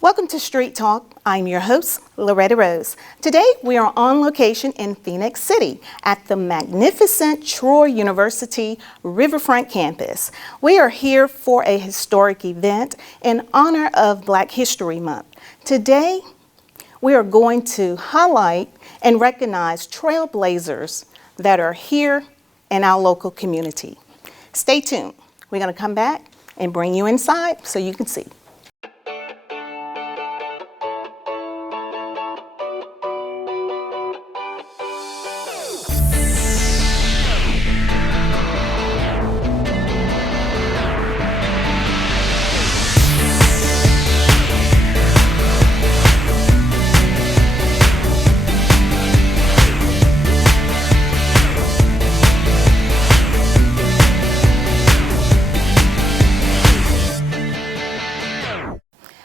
Welcome to Street Talk. I'm your host, Loretta Rose. Today we are on location in Phenix City at the magnificent Troy University Riverfront campus. We are here for a historic event in honor of Black History Month. Today we are going to highlight and recognize trailblazers that are here in our local community. Stay tuned. We're going to come back and bring you inside so you can see.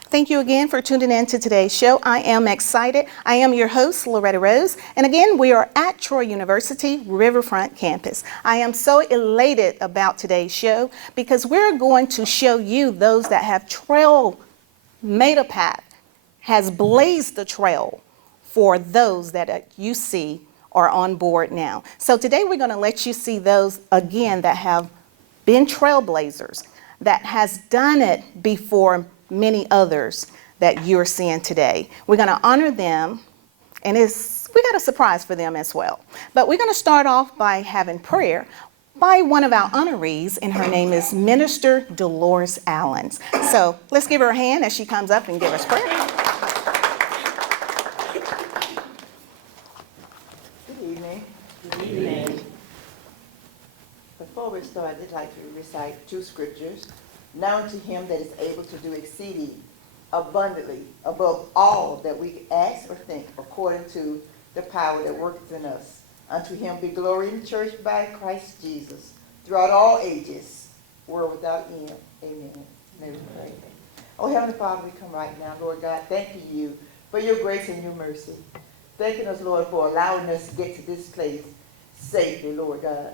Thank you again for tuning in to today's show. I am excited. I am your host, Loretta Rose. And again, we are at Troy University Riverfront campus. I am so elated about today's show because we're going to show you those that have made a path, has blazed the trail for those that you see are on board now. So today we're going to let you see those again that have been trailblazers, that has done it before many others that you're seeing today. We're going to honor them, and we got a surprise for them as well. But we're going to start off by having prayer by one of our honorees, and her name is Minister Dolores Allen. So let's give her a hand as she comes up and give us prayer. Good evening. Good evening. Before we start, I'd like to recite two scriptures. Now unto him that is able to do exceeding abundantly above all that we ask or think, according to the power that worketh in us. Unto him be glory in the church by Christ Jesus, throughout all ages, world without end. Amen. Never pray. Oh, Heavenly Father, we come right now, Lord God, thanking you for your grace and your mercy. Thanking us, Lord, for allowing us to get to this place safely, Lord God.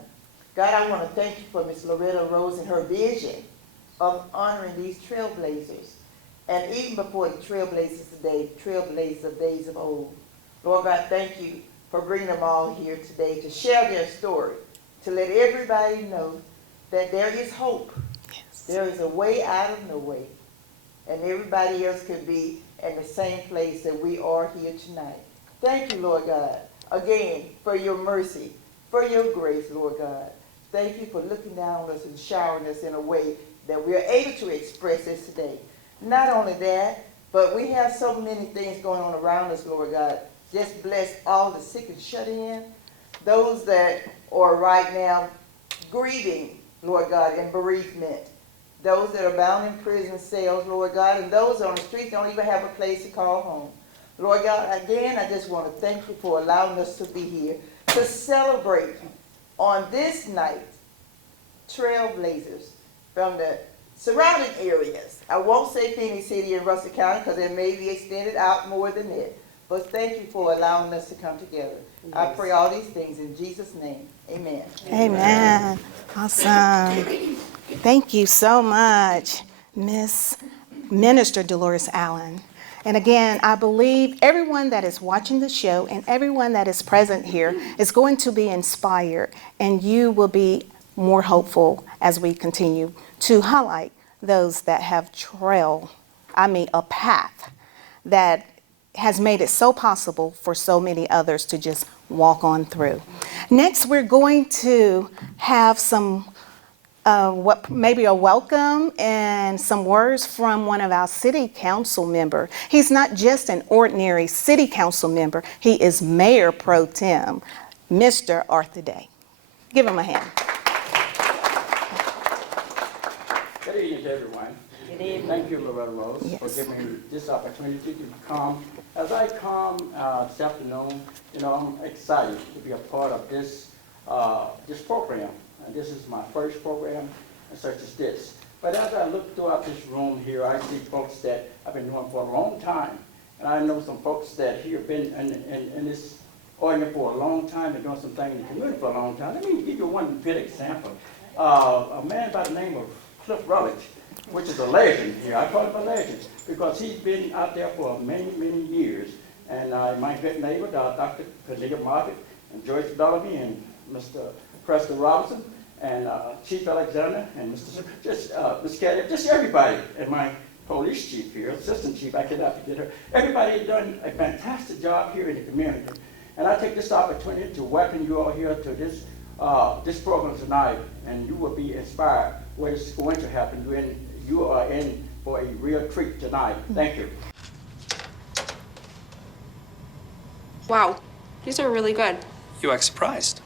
God, I want to thank you for Miss Loretta Rose and her vision of honoring these trailblazers. And even before the trailblazers today, trailblazers of days of old. Lord God, thank you for bringing them all here today to share their story, to let everybody know that there is hope. Yes. There is a way out of no way. And everybody else could be in the same place that we are here tonight. Thank you, Lord God, again, for your mercy, for your grace, Lord God. Thank you for looking down on us and showering us in a way that we are able to express this today. Not only that, but we have so many things going on around us, Lord God. Just bless all the sick and shut in, those that are right now grieving, Lord God, in bereavement, those that are bound in prison cells, Lord God, and those on the streets don't even have a place to call home. Lord God, again, I just want to thank you for allowing us to be here to celebrate on this night, trailblazers from the surrounding areas. I won't say Phenix City and Russell County because it may be extended out more than that. But thank you for allowing us to come together. Yes. I pray all these things in Jesus' name. Amen. Amen. Awesome. Thank you so much, Miss Minister Dolores Allen. And again, I believe everyone that is watching the show and everyone that is present here is going to be inspired, and you will be more hopeful as we continue to highlight those that have a path that has made it so possible for so many others to just walk on through. Next, we're going to have some maybe a welcome and some words from one of our city council member. He's not just an ordinary city council member, he is Mayor Pro Tem, Mr. Arthur Day. Give him a hand. Good evening to everyone. Good evening. Thank you, Loretta Rose, Yes. for giving me this opportunity to come. As I come this afternoon, I'm excited to be a part of this program. And this is my first program such as this. But as I look throughout this room here, I see folks that I've been knowing for a long time. And I know some folks that here have been in this audience for a long time and doing some things in the community for a long time. Let me give you one good example. A man by the name of Cliff Rutledge. which is a legend here. I call him a legend because he's been out there for many, many years. And my good neighbor, Dr. Cornelia Market, and Joyce Bellamy, and Mr. Preston Robinson, and Chief Alexander, and Ms. Kelly, just everybody, and my police chief here, assistant chief, I cannot forget her. Everybody has done a fantastic job here in the community. And I take this opportunity to welcome you all here to this program tonight, and you will be inspired what is going to happen when you are in for a real treat tonight. Thank you. Wow, these are really good. You act surprised.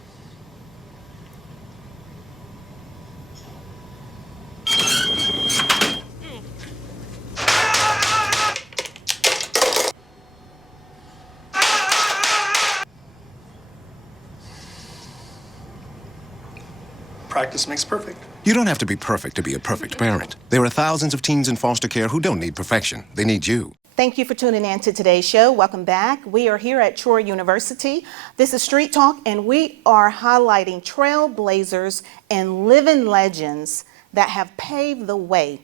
Practice makes perfect. You don't have to be perfect to be a perfect parent. There are thousands of teens in foster care who don't need perfection. They need you. Thank you for tuning in to today's show. Welcome back. We are here at Troy University. This is Street Talk, and we are highlighting trailblazers and living legends that have paved the way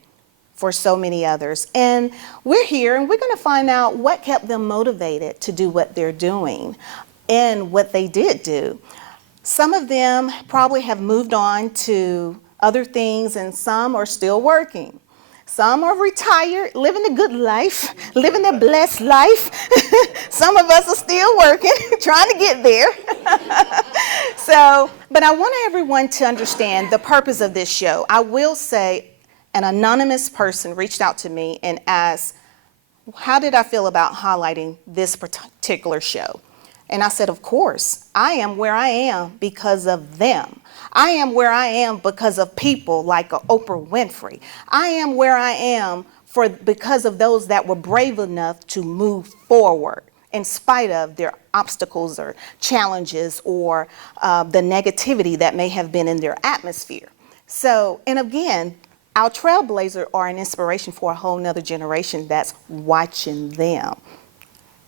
for so many others. And we're here, and we're going to find out what kept them motivated to do what they're doing and what they did do. Some of them probably have moved on to other things, and some are still working. Some are retired, living a good life, living a blessed life. Some of us are still working, trying to get there. But I want everyone to understand the purpose of this show. I will say an anonymous person reached out to me and asked, how did I feel about highlighting this particular show? And I said, of course, I am where I am because of them. I am where I am because of people like Oprah Winfrey. I am where I am because of those that were brave enough to move forward in spite of their obstacles or challenges or the negativity that may have been in their atmosphere. So, and again, our trailblazers are an inspiration for a whole nother generation that's watching them,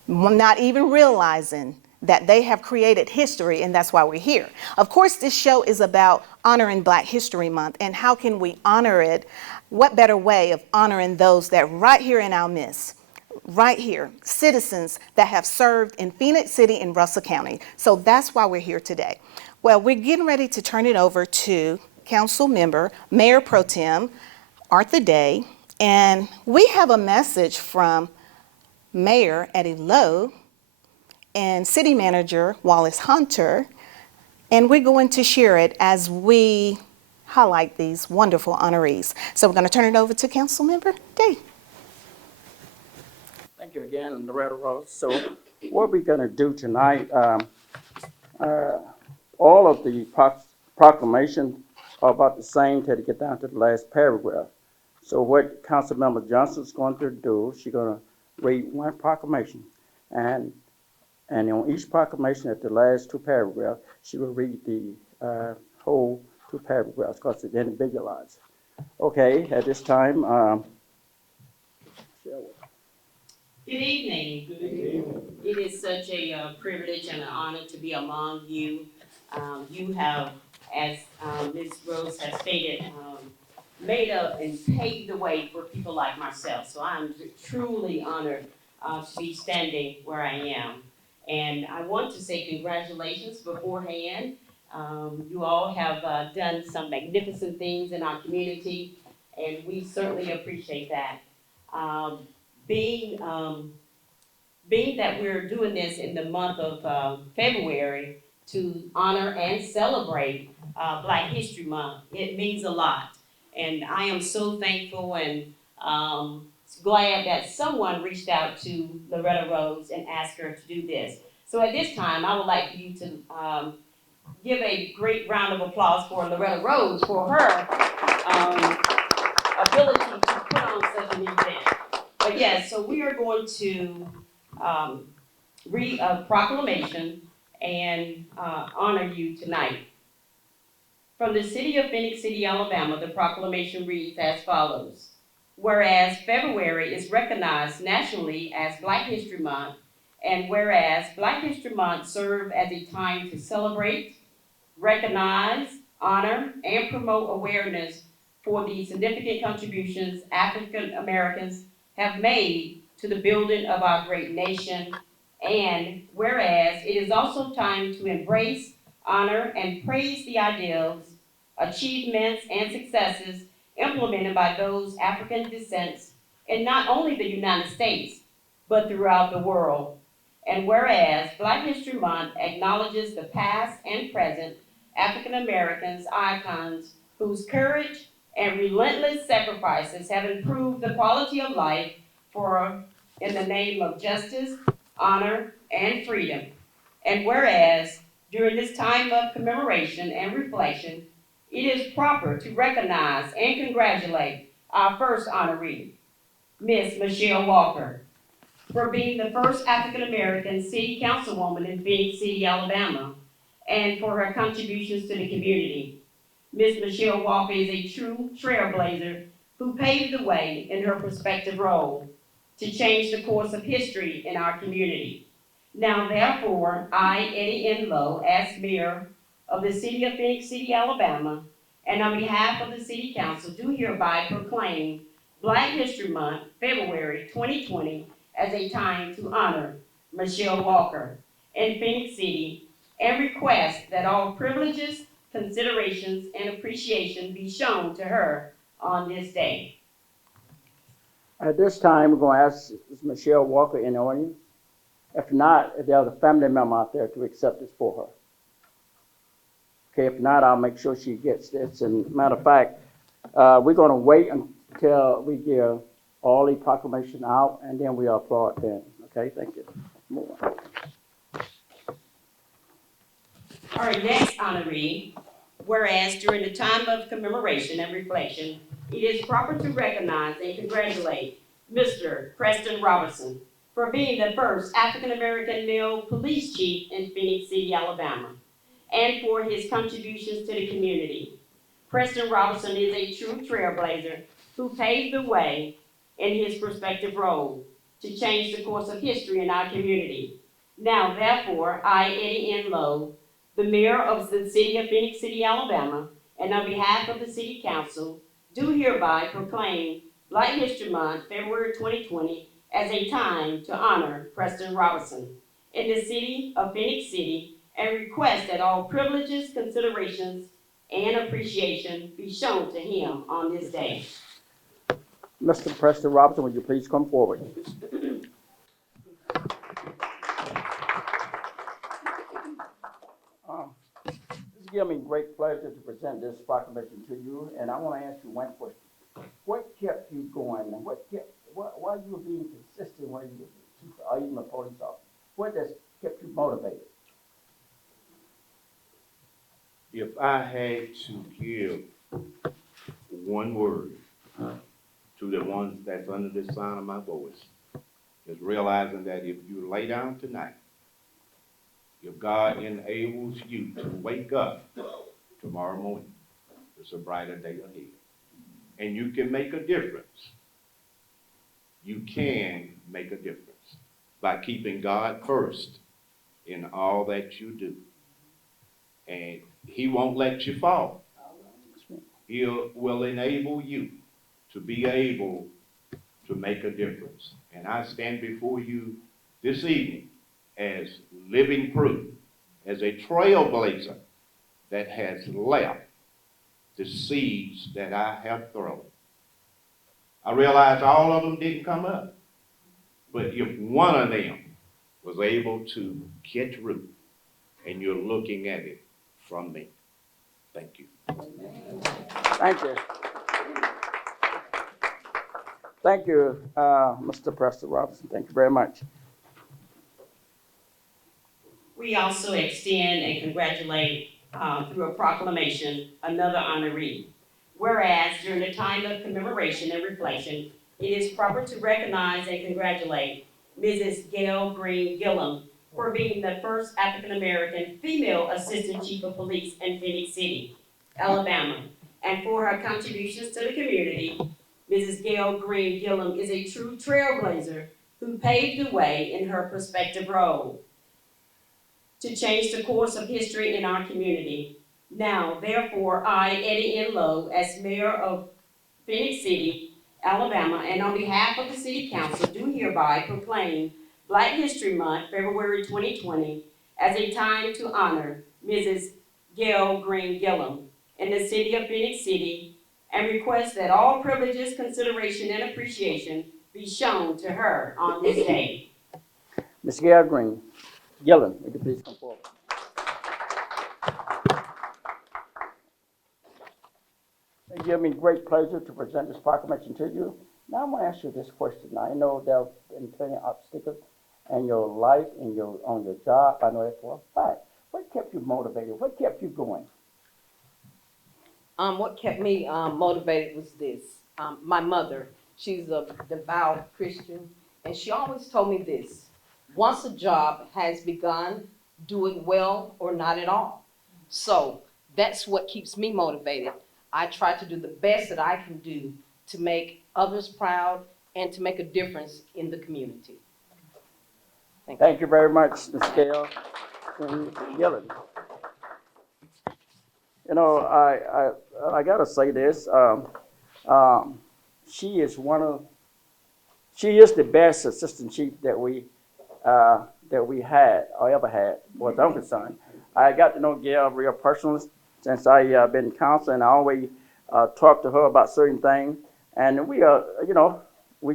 not even realizing that they have created history, and that's why we're here. Of course, this show is about honoring Black History Month, and how can we honor it? What better way of honoring those that right here in our midst, right here, citizens that have served in Phenix City and Russell County. So that's why we're here today. Well, we're getting ready to turn it over to Council Member, Mayor Pro Tem, Arthur Day, and we have a message from Mayor Eddie Lowe and City Manager Wallace Hunter, and we're going to share it as we highlight these wonderful honorees. So we're going to turn it over to Councilmember Day. Thank you again, Loretta Rose. So what we're going to do tonight, all of the proclamations are about the same till they get down to the last paragraph. So what Councilmember Johnson's going to do, she's going to read one proclamation, and on each proclamation at the last two paragraphs, she will read the whole two paragraphs because it's individualized. Okay, at this time, Good evening. Good evening. It is such a privilege and an honor to be among you. You have, as Ms. Rose has stated, made up and paved the way for people like myself. So I'm truly honored to be standing where I am. And I want to say congratulations beforehand. You all have done some magnificent things in our community, and we certainly appreciate that. Being that we're doing this in the month of February to honor and celebrate Black History Month, it means a lot. And I am so thankful and glad that someone reached out to Loretta Rose and asked her to do this. So at this time, I would like for you to give a great round of applause for Loretta Rose for her ability to put on such an event. But yes, so we are going to read a proclamation and honor you tonight. From the city of Phenix City, Alabama, the proclamation reads as follows. Whereas February is recognized nationally as Black History Month, and whereas Black History Month serves as a time to celebrate, recognize, honor, and promote awareness for the significant contributions African Americans have made to the building of our great nation. And whereas it is also time to embrace, honor, and praise the ideals, achievements, and successes implemented by those African descents in not only the United States, but throughout the world. And whereas Black History Month acknowledges the past and present African Americans icons whose courage and relentless sacrifices have improved the quality of life for in the name of justice, honor, and freedom. And whereas during this time of commemoration and reflection, it is proper to recognize and congratulate our first honoree, Miss Michelle Walker, for being the first African American city councilwoman in Phenix City, Alabama, and for her contributions to the community. Ms. Michelle Walker is a true trailblazer who paved the way in her prospective role to change the course of history in our community. Now, therefore, I, Eddie N. Lowe, as mayor of the city of Phenix City, Alabama, and on behalf of the city council, do hereby proclaim Black History Month, February 2020, as a time to honor Michelle Walker in Phenix City and request that all privileges, considerations, and appreciation be shown to her on this day. At this time, we're going to ask is Michelle Walker in the audience. If not, if there's a family member out there to accept this for her. Okay, if not, I'll make sure she gets this. And matter of fact, we're going to wait until we give all the proclamation out, and then we applaud then. Okay, thank you. Move on. Our next honoree, whereas during the time of commemoration and reflection, it is proper to recognize and congratulate Mr. Preston Robinson for being the first African American male police chief in Phenix City, Alabama, and for his contributions to the community. Preston Robinson is a true trailblazer who paved the way in his respective role to change the course of history in our community. Now, therefore, I, Eddie N. Lowe, the mayor of the city of Phenix City, Alabama, and on behalf of the city council, do hereby proclaim Black History Month, February 2020, as a time to honor Preston Robinson in the city of Phenix City and request that all privileges, considerations, and appreciation be shown to him on this day. Mr. Preston Robinson, would you please come forward? It's given me great pleasure to present this proclamation to you, and I want to ask you one question. What kept you going, and why you were being consistent when you were even a police officer? What has kept you motivated? If I had to give one word to the ones that's under the sound of my voice, is realizing that if you lay down tonight, if God enables you to wake up tomorrow morning, it's a brighter day ahead. And you can make a difference. You can make a difference by keeping God first in all that you do. And He won't let you fall. He will enable you to be able to make a difference. And I stand before you this evening as living proof, as a trailblazer that has left the seeds that I have thrown. I realize all of them didn't come up, but if one of them was able to get root, and you're looking at it from me. Thank you. Thank you. Thank you, Mr. Preston Robinson. Thank you very much. We also extend and congratulate through a proclamation another honoree. Whereas during the time of commemoration and reflection, it is proper to recognize and congratulate Mrs. Gail Green Gillum for being the first African American female assistant chief of police in Phenix City, Alabama, and for her contributions to the community. Mrs. Gail Green Gillum is a true trailblazer who paved the way in her prospective role to change the course of history in our community. Now, therefore, I, Eddie N. Lowe, as mayor of Phenix City, Alabama, and on behalf of the City Council, do hereby proclaim Black History Month, February 2020, as a time to honor Mrs. Gail Green Gillum in the city of Phenix City, and request that all privileges, consideration, and appreciation be shown to her on this day. Ms. Gail Green Gillen, would you please come forward? It gives me great pleasure to present this proclamation to you. Now I want to ask you this question. I know there have been plenty of obstacles in your life, on your job. I know that for a fact. What kept you motivated? What kept you going? What kept me motivated was this. My mother, she's a devout Christian, and she always told me this: once a job has begun, do it well or not at all. So that's what keeps me motivated. I try to do the best that I can do to make others proud and to make a difference in the community. Thank you very much, Ms. Gail Gillen. You know, I gotta say this. She is the best assistant chief that we had or ever had, as far as I'm concerned. I got to know Gail real personally since I been in council, and I always talk to her about certain things. And we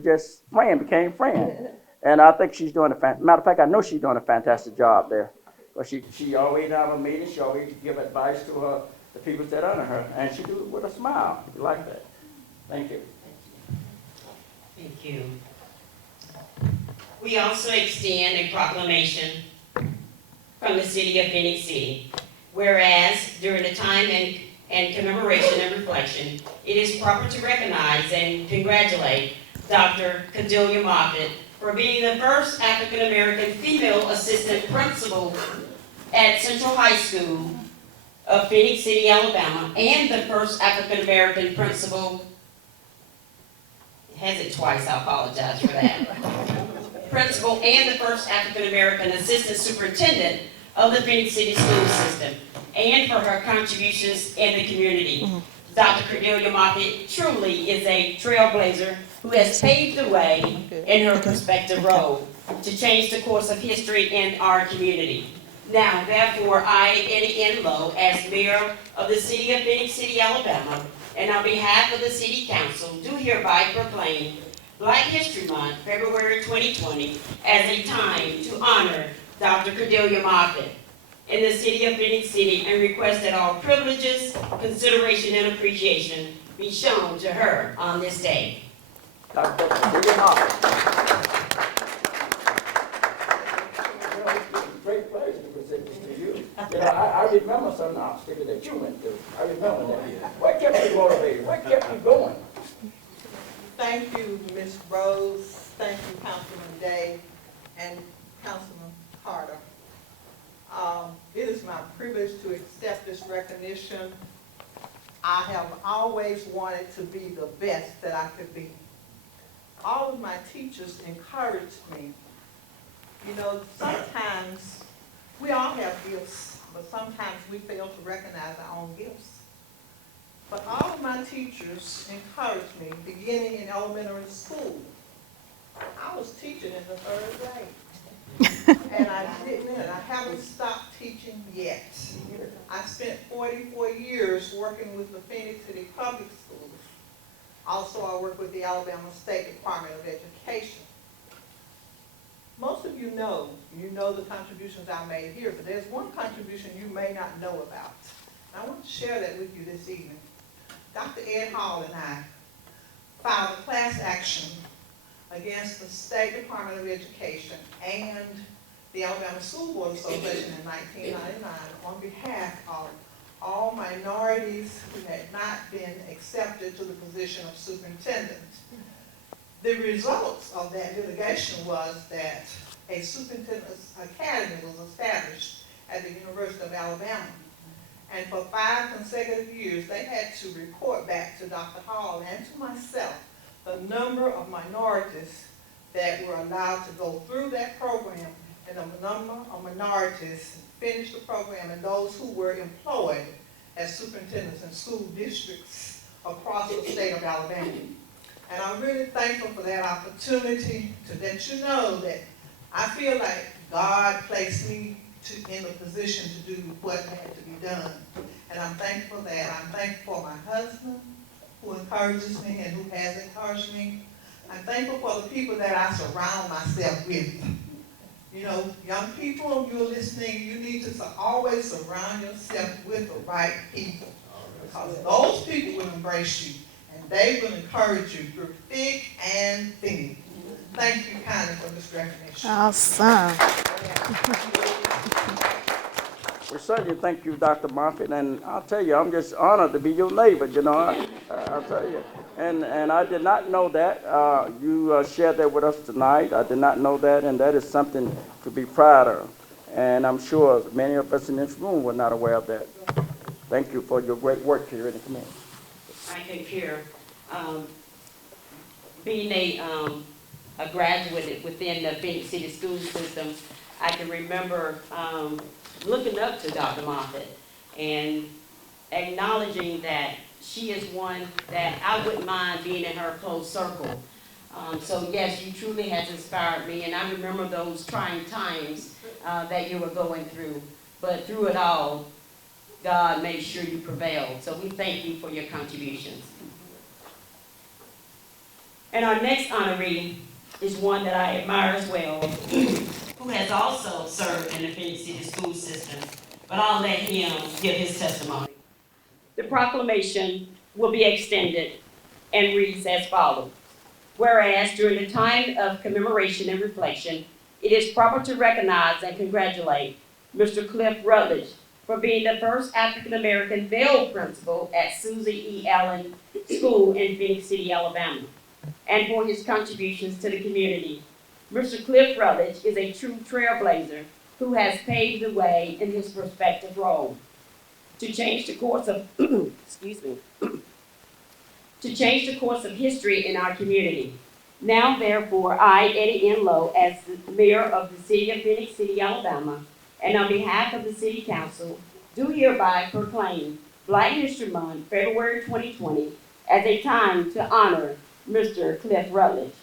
just became friends. And I think she's doing matter of fact, I know she's doing a fantastic job there. But she always have a meeting. She always give advice to the people that under her, and she do it with a smile. You like that? Thank you. Thank you. We also extend a proclamation from the city of Phenix City. Whereas during the time and commemoration and reflection, it is proper to recognize and congratulate Dr. Cordelia Moffitt for being the first African-American female assistant principal at Central High School of Phenix City, Alabama, and the first African-American principal. It has it twice, I apologize for that. Principal and the first African-American assistant superintendent of the Phenix City school system, and for her contributions in the community. Dr. Cordelia Moffitt truly is a trailblazer who has paved the way in her prospective role to change the course of history in our community. Now, therefore, I, Eddie N. Lowe, as mayor of the city of Phenix City, Alabama, and on behalf of the city council, do hereby proclaim Black History Month, February 2020, as a time to honor Dr. Cordelia Moffitt in the city of Phenix City, and request that all privileges, consideration, and appreciation be shown to her on this day. Dr. Cordelia Moffitt. It's a great pleasure to present this to you. I remember some obstacles that you went through. I remember that. What kept you motivated? What kept you going? Thank you, Ms. Rose. Thank you, Councilman Day and Councilman Carter. It is my privilege to accept this recognition. I have always wanted to be the best that I could be. All of my teachers encouraged me. You know, sometimes we all have gifts, but sometimes we fail to recognize our own gifts. But all of my teachers encouraged me, beginning in elementary school. I was teaching in the 3rd grade. And I haven't stopped teaching yet. I spent 44 years working with the Phenix City Public Schools. Also, I work with the Alabama State Department of Education. Most of you know the contributions I made here, but there's one contribution you may not know about. And I want to share that with you this evening. Dr. Ed Hall and I filed a class action against the State Department of Education and the Alabama School Board Association in 1999 on behalf of all minorities who had not been accepted to the position of superintendent. The results of that litigation was that a superintendent's academy was established at the University of Alabama. And for 5 consecutive years, they had to report back to Dr. Hall and to myself the number of minorities that were allowed to go through that program, and the number of minorities finished the program, and those who were employed as superintendents in school districts across the state of Alabama. And I'm really thankful for that opportunity to let you know that I feel like God placed me in a position to do what had to be done. And I'm thankful for that. I'm thankful for my husband, who encourages me and who has encouraged me. I'm thankful for the people that I surround myself with. You know, young people, you're listening, you need to always surround yourself with the right people. Because those people will embrace you and they will encourage you through thick and thin. Thank you kindly for this recognition. Awesome. We certainly thank you, Dr. Moffitt, and I'll tell you, I'm just honored to be your neighbor, you know, I'll tell you. And I did not know that. You shared that with us tonight. I did not know that, and that is something to be proud of. And I'm sure many of us in this room were not aware of that. Thank you for your great work here in the community. I concur. Being a graduate within the Phenix City school system, I can remember looking up to Dr. Moffitt and acknowledging that she is one that I wouldn't mind being in her close circle. So yes, you truly has inspired me, and I remember those trying times that you were going through. But through it all, God made sure you prevailed. So we thank you for your contributions. And our next honoree is one that I admire as well, who has also served in the Phenix City school system, but I'll let him give his testimony. The proclamation will be extended and reads as follows. Whereas during the time of commemoration and reflection, it is proper to recognize and congratulate Mr. Cliff Rutledge for being the first African-American male principal at Susie E. Allen School in Phenix City, Alabama, and for his contributions to the community. Mr. Cliff Rutledge is a true trailblazer who has paved the way in his respective role to change the course of, excuse me, to change the course of history in our community. Now, therefore, I, Eddie N. Lowe, as the mayor of the city of Phenix City, Alabama, and on behalf of the city council, do hereby proclaim Black History Month, February 2020, as a time to honor Mr. Cliff Rutledge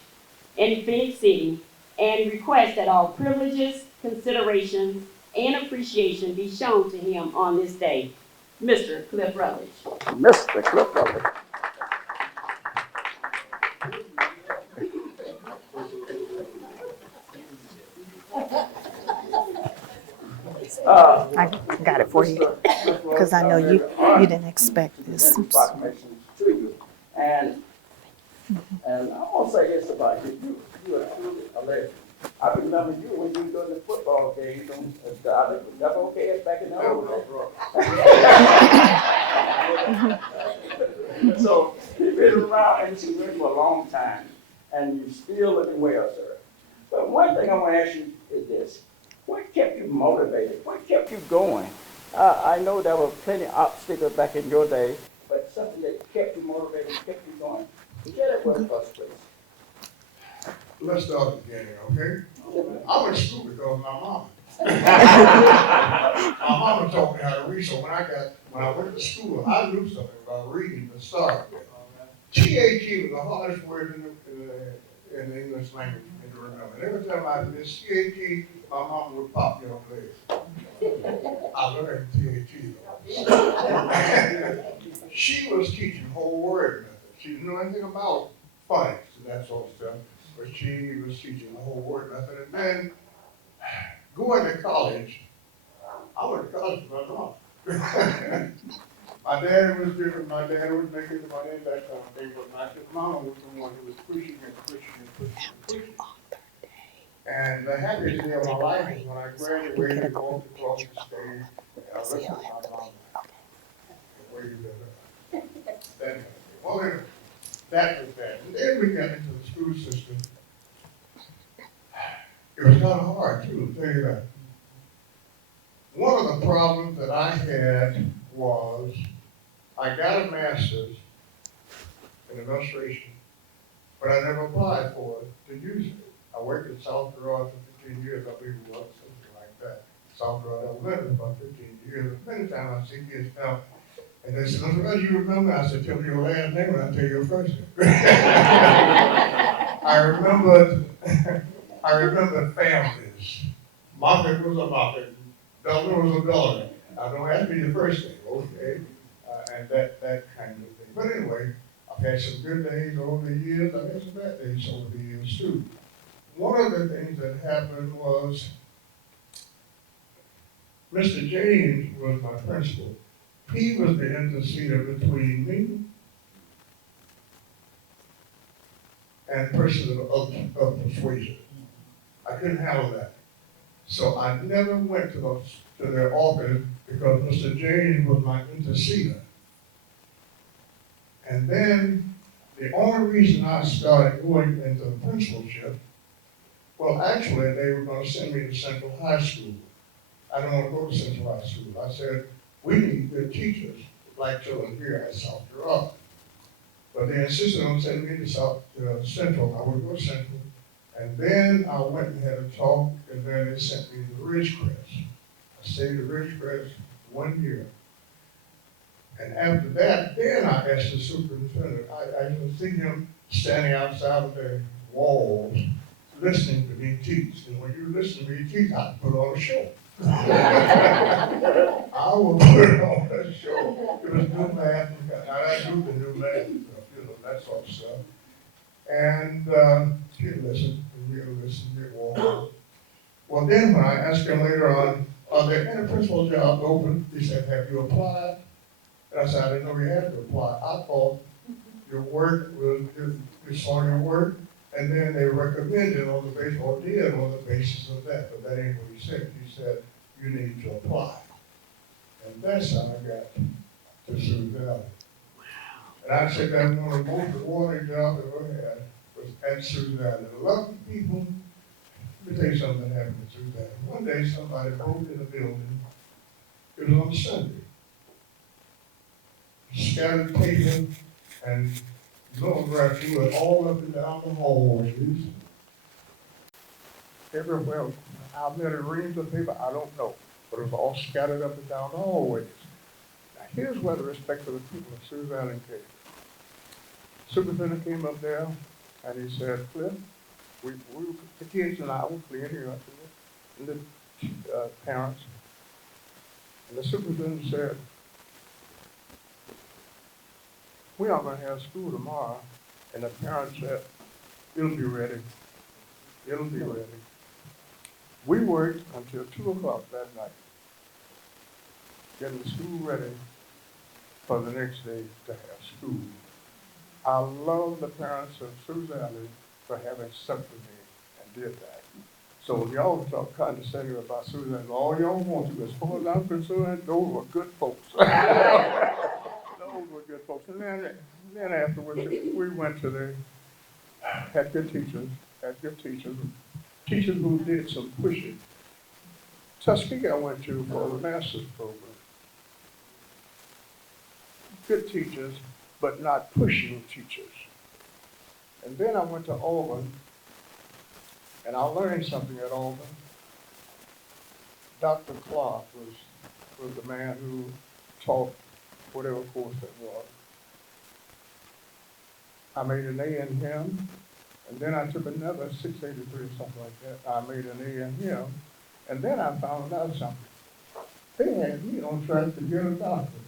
in Phenix City, and request that all privileges, considerations, and appreciation be shown to him on this day. Mr. Cliff Rutledge. Mr. Cliff Rutledge. I got it for you because I know you didn't expect this. Proclamations to you. And I want to say this about you. You are truly a legend. I remember you when you were doing the football games on WKS back in the old days. So you've been around and you've been for a long time, and you're still looking well, sir. But one thing I want to ask you is this. What kept you motivated? What kept you going? I know there were plenty of obstacles back in your day, but something that kept you motivated, kept you going. Share that with us, please. Let's start again, okay? I went to school because of my mama. My mama taught me how to read, so when I went to school, I knew something about reading to start with. THE was the hardest word in the English language for me to remember. And every time I did THE, my mama would pop me on the leg. I learned THE though. She was teaching whole word methods. She didn't know anything about phonics and that sort of stuff, but she was teaching the whole word method. And then going to college, I went to college for my mom. My dad was different. My dad was making the money and that kind of thing, but my mama was the one who was pushing and pushing and pushing and pushing. And the happiest day of my life was when I graduated and walked across the stage. And I listened to my mom. Waved at her. That kind of thing. Well, anyway, that was that. And then we got into the school system. It was kind of hard, too, I'll tell you that. One of the problems that I had was I got a master's in administration, but I never applied for it to use it. I worked in South Carolina for 15 years, I believe it was, something like that. South Carolina, I lived for about 15 years. Many times I see kids now, And they said, Mr. Rudd, you remember? I said, tell me your last name and I'll tell you your first name. I remember, I remember families. Margaret was a Margaret, Delta was a Delta. I don't ask me your first name, okay? And that kind of thing. But anyway, I've had some good days over the years. I've had some bad days over the years too. One of the things that happened was Mr. James was my principal. He was the interceder between me and person of persuasion. I couldn't handle that. So I never went to their office because Mr. James was my interceder. And then the only reason I started going into the principalship, well, actually, they were going to send me to Central High School. I don't want to go to Central High School. I said, we need good teachers, black children here at South Carolina. But they insisted on sending me to Central. I would go to Central. And then I went and had a talk, and then they sent me to Ridgecrest. I stayed at Ridgecrest 1 year. And after that, then I asked the superintendent. I was seeing him standing outside of the walls, listening to me teach. And when you listen to me teach, I put on a show. I will put on a show. It was new math. I do the new math stuff, that sort of stuff. And he'd listen, and we'd listen, we'd walk out. Well, then when I asked him later on, are there any principal jobs open? He said, have you applied? And I said, I didn't know you had to apply. I thought your work was, you saw your work, and then they recommended on the basis, or did on the basis of that. But that ain't what he said. He said, you need to apply. And that's how I got to Sioux Valley. And I said that one of the most rewarding jobs I ever had was at Sioux Valley. A lot of people, let me tell you something that happened at Sioux Valley. One day somebody broke in the building. It was on Sunday. Scattered paper and lithography was all up and down the hallways. Everywhere. How many reams of paper, I don't know. But it was all scattered up and down the hallways. Now here's where the respect of the people of Sioux Valley came. Superintendent came up there and he said, Cliff, the kids and I were cleaning up and the parents. And the superintendent said, we are going to have school tomorrow. And the parents said, it'll be ready. It'll be ready. We worked until 2 o'clock that night, getting the school ready for the next day to have school. I love the parents of Sioux Valley for having accepted me and did that. So y'all talk condescending about Sioux Valley. All y'all want to, as far as I'm concerned, those were good folks. Those were good folks. And then afterwards, we went to had good teachers, teachers who did some pushing. Tuskegee I went to for the master's program. Good teachers, but not pushing teachers. And then I went to Auburn, and I learned something at Auburn. Dr. Clark was the man who taught whatever course that was. I made an A in him, and then I took another 683 or something like that. I made an A in him, and then I found out something. They had me on track to get a doctor.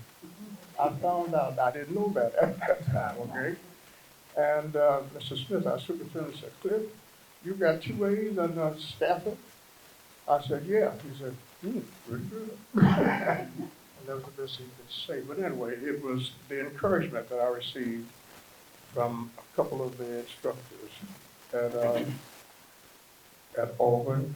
I found out, I didn't know that at that time, okay? And Mr. Smith, our superintendent, said, Cliff, you got 2 A's on Stafford? I said, yeah. He said, pretty good. And that was the best he could say. But anyway, it was the encouragement that I received from a couple of the instructors at Auburn,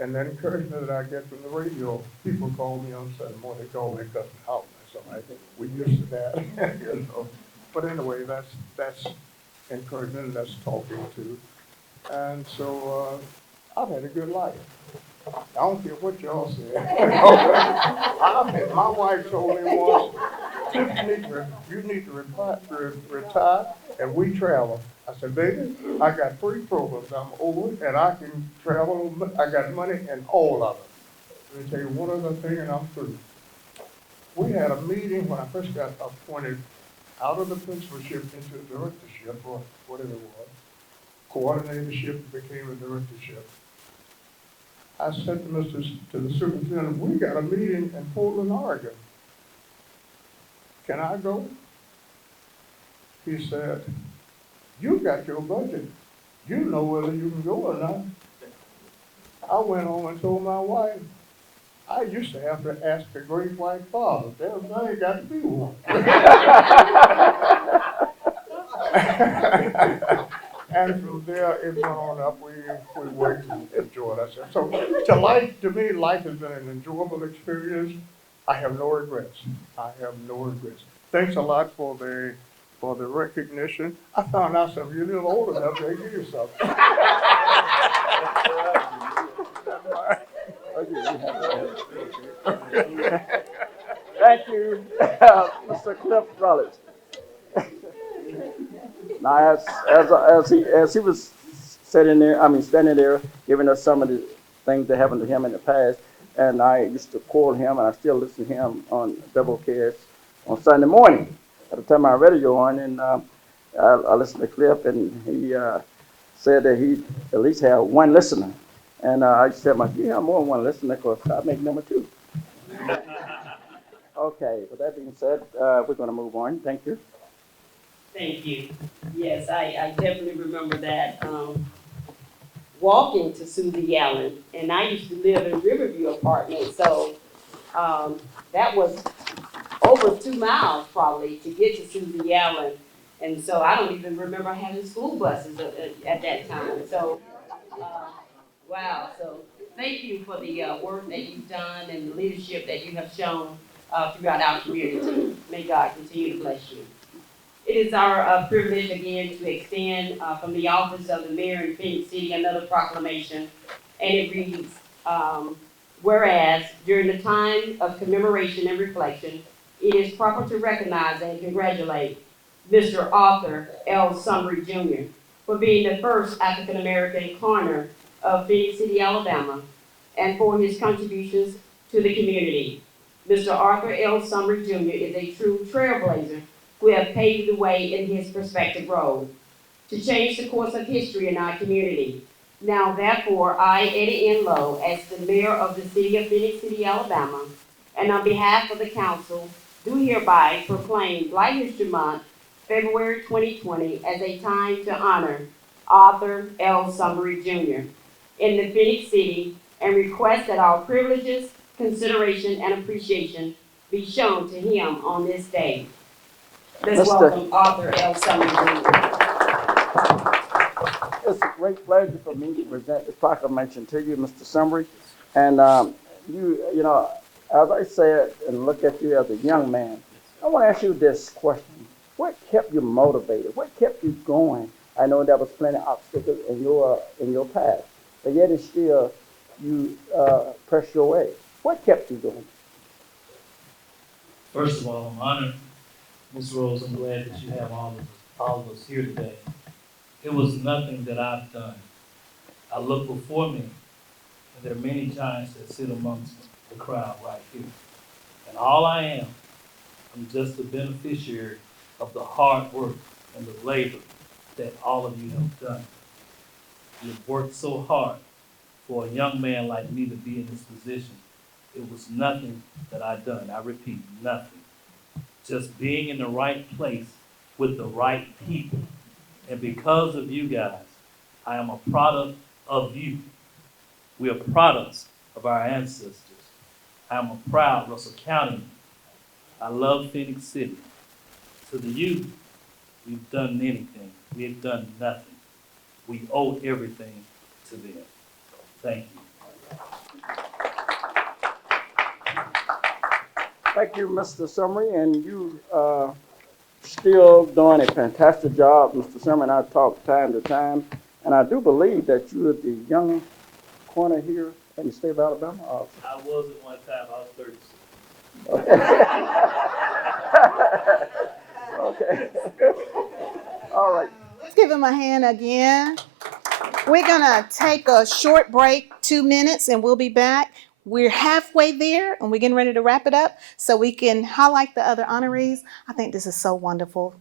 and the encouragement that I get from the radio. People call me on Sunday morning, they call me cussing out. So I think we used to that, you know. But anyway, that's encouragement, and that's talking to. And so I've had a good life. I don't care what y'all say. My wife told me once, you need to retire, and we travel. I said, baby, I got 3 programs. I'm over, and I can travel. I got money in all of them. Let me tell you one other thing, and I'm through. We had a meeting when I first got appointed out of the principalship into the directorship, or whatever it was. Coordinatorship became a directorship. I said to the superintendent, we got a meeting in Portland, Oregon. Can I go? He said, you got your budget. You know whether you can go or not. I went home and told my wife, I used to have to ask the great white father. There's nothing got to be one. And from there, it went on up. We worked and enjoyed ourselves. So to me, life has been an enjoyable experience. I have no regrets. I have no regrets. Thanks a lot for the recognition. I found out some of you a little old enough to give you something. Thank you, Mr. Cliff Rutledge. Now, as he was standing there, giving us some of the things that happened to him in the past, and I used to quote him, and I still listen to him on Doublecast on Sunday morning. At the time I radio on, and I listened to Cliff, and he said that he at least had one listener, and I said, "You have more than one listener, because I make number two." Okay, with that being said, we're going to move on. Thank you. Thank you. Yes, I definitely remember that, walking to Susie Allen, and I used to live in Riverview Apartment, so, that was over 2 miles probably to get to Susie Allen. And so I don't even remember having school buses at that time, so, wow, so thank you for the, work that you've done and the leadership that you have shown, throughout our community. May God continue to bless you. It is our privilege again to extend from the office of the mayor in Phenix City another proclamation, and it reads, whereas during the time of commemoration and reflection, it is proper to recognize and congratulate Mr. Arthur L. Sumry Jr. for being the first African American coroner of Phenix City, Alabama, and for his contributions to the community. Mr. Arthur L. Sumry Jr. is a true trailblazer who have paved the way in his prospective role to change the course of history in our community. Now, therefore, I, Eddie N. Lowe, as the mayor of the city of Phenix City, Alabama, and on behalf of the council, do hereby proclaim Black History Month, February 2020, as a time to honor Arthur L. Sumry Jr. in the Phenix City, and request that all privileges, consideration, and appreciation be shown to him on this day. Let's welcome Arthur L. Sumry Jr. It's a great pleasure for me to present this proclamation to you, Mr. Sumry. And you know, as I said and look at you as a young man, I want to ask you this question. What kept you motivated? What kept you going? I know there was plenty of obstacles in your path, but yet it's still you press your way. What kept you going? First of all, I'm honored, Ms. Rose. I'm glad that you have all of us here today. It was nothing that I've done. I look before me, and there are many giants that sit amongst the crowd right here. And all I am, I'm just a beneficiary of the hard work and the labor that all of you have done. You've worked so hard for a young man like me to be in this position. It was nothing that I've done. I repeat, nothing. Just being in the right place with the right people. And because of you guys, I am a product of you. We are products of our ancestors. I am a proud Russell County. I love Phenix City. To the youth, we've done anything. We've done nothing. We owe everything to them. Thank you. Thank you, Mr. Sumry, and you still doing a fantastic job, Mr. Sumry, and I talk time to time, and I do believe that you are the young coroner here in the state of Alabama. I was at one time, I was 36. Okay. All right. Let's give him a hand again. We're going to take a short break, 2 minutes, and we'll be back we're halfway there and we're getting ready to wrap it up so we can highlight the other honorees. I think this is so wonderful.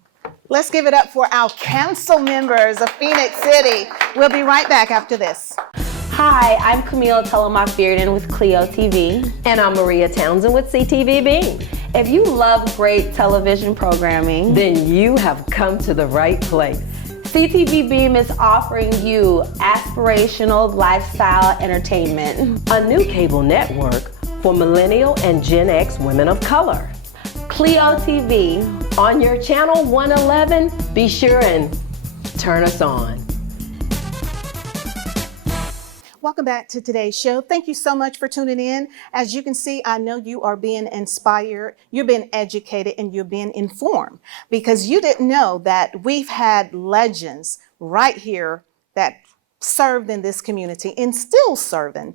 Let's give it up for our council members of Phenix City. We'll be right back after this. Hi, I'm Camille Telemac-Bearden with Clio TV. And I'm Maria Townsend with CTV-Beam. If you love great television programming, Then you have come to the right place. CTV Beam is offering you aspirational lifestyle entertainment. A new cable network for millennial and Gen X women of color. Clio TV. On your channel 111, be sure and turn us on. Welcome back to today's show. Thank you so much for tuning in. As you can see, I know you are being inspired, you're being educated, and you're being informed because you didn't know that we've had legends right here that served in this community and still serving.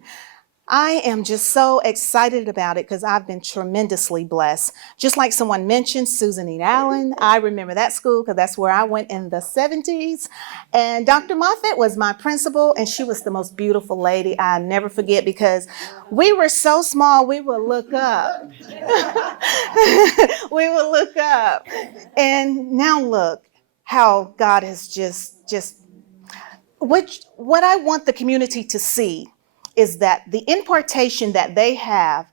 I am just so excited about it because I've been tremendously blessed. Just like someone mentioned, Susan E. Allen, I remember that school because that's where I went in the 70s. And Dr. Moffitt was my principal, and she was the most beautiful lady I'll never forget because we were so small, we would look up. We would look up. And now look how God has what I want the community to see is that the impartation that they have,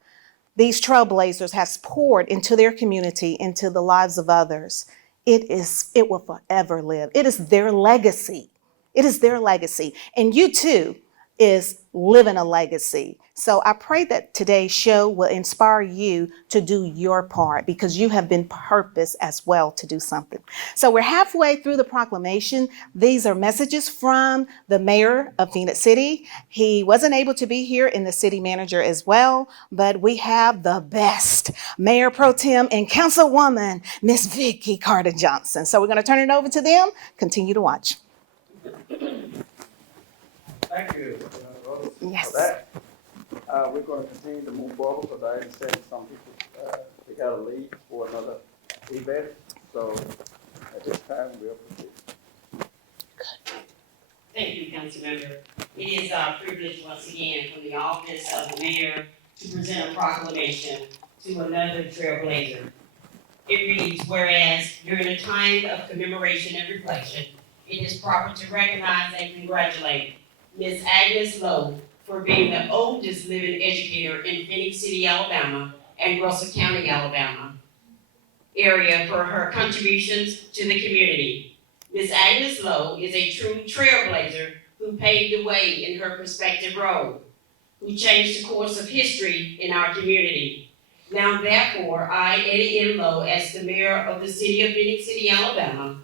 these trailblazers has poured into their community, into the lives of others, it will forever live. It is their legacy. It is their legacy. And you too is living a legacy. So I pray that today's show will inspire you to do your part because you have been purposed as well to do something. So we're halfway through the proclamation. These are messages from the mayor of Phenix City. He wasn't able to be here and the city manager as well, but we have the best Mayor Pro Tem and Councilwoman, Miss Vicki Carter Johnson. So we're going to turn it over to them. Continue to watch. Thank you, Rose, Yes. for that. We're going to continue to move forward because I understand some people, they got to leave for another event. So at this time, we'll proceed. Thank you, Councilmember. It is our privilege once again from the office of the mayor to present a proclamation to another trailblazer. It reads, whereas during a time of commemoration and reflection, it is proper to recognize and congratulate Ms. Agnes Lowe for being the oldest living educator in Phenix City, Alabama, and Russell County, Alabama area for her contributions to the community. Ms. Agnes Lowe is a true trailblazer who paved the way in her prospective role, who changed the course of history in our community. Now therefore, I, Eddie M. Lowe, as the mayor of the city of Phenix City, Alabama,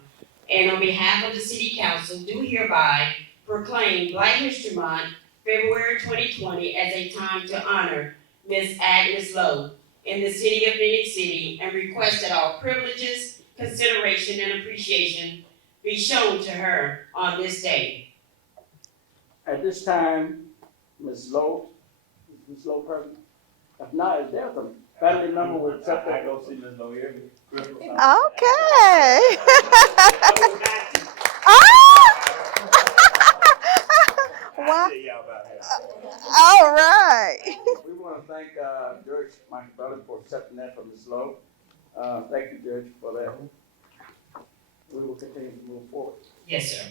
and on behalf of the city council, do hereby proclaim Black History Month, February 2020, as a time to honor Ms. Agnes Lowe in the city of Phenix City and request that all privileges, consideration, and appreciation be shown to her on this day. At this time, Ms. Lowe, is Ms. Lowe present? If not, is there a family member with accept that? I go see Ms. Lowe here. Okay. Wow. All right. We want to thank Judge Michael Butler for accepting that from Ms. Lowe. Thank you, Judge, for that. We will continue to move forward. Yes, sir.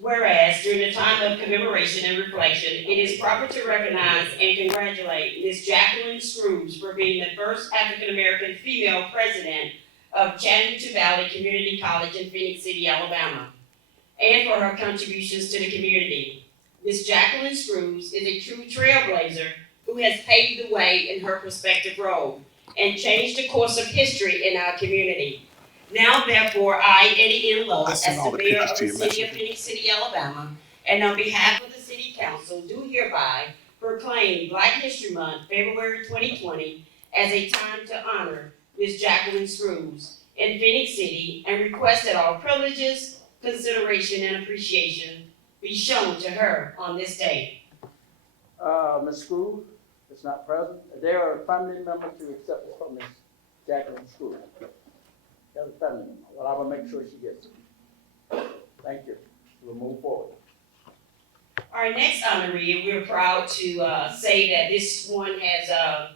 Whereas during a time of commemoration and reflection, it is proper to recognize and congratulate Ms. Jacqueline Scrooge for being the first African-American female president of Chattanooga Valley Community College in Phenix City, Alabama, and for her contributions to the community. Ms. Jacqueline Scrooge is a true trailblazer who has paved the way in her prospective role and changed the course of history in our community. Now, therefore, I, Eddie M. Lowe, as the mayor of the city of Phenix City, Alabama, and on behalf of the city council, do hereby proclaim Black History Month, February 2020, as a time to honor Ms. Jacqueline Scrooge in Phenix City and request that all privileges, consideration, and appreciation be shown to her on this day. Ms. Scrooge is not present. There are family members to accept this from Ms. Jacqueline Scrooge. There's a family member. Well, I will make sure she gets it. Thank you. We'll move forward. All Our next honoree, we're proud to say that this one has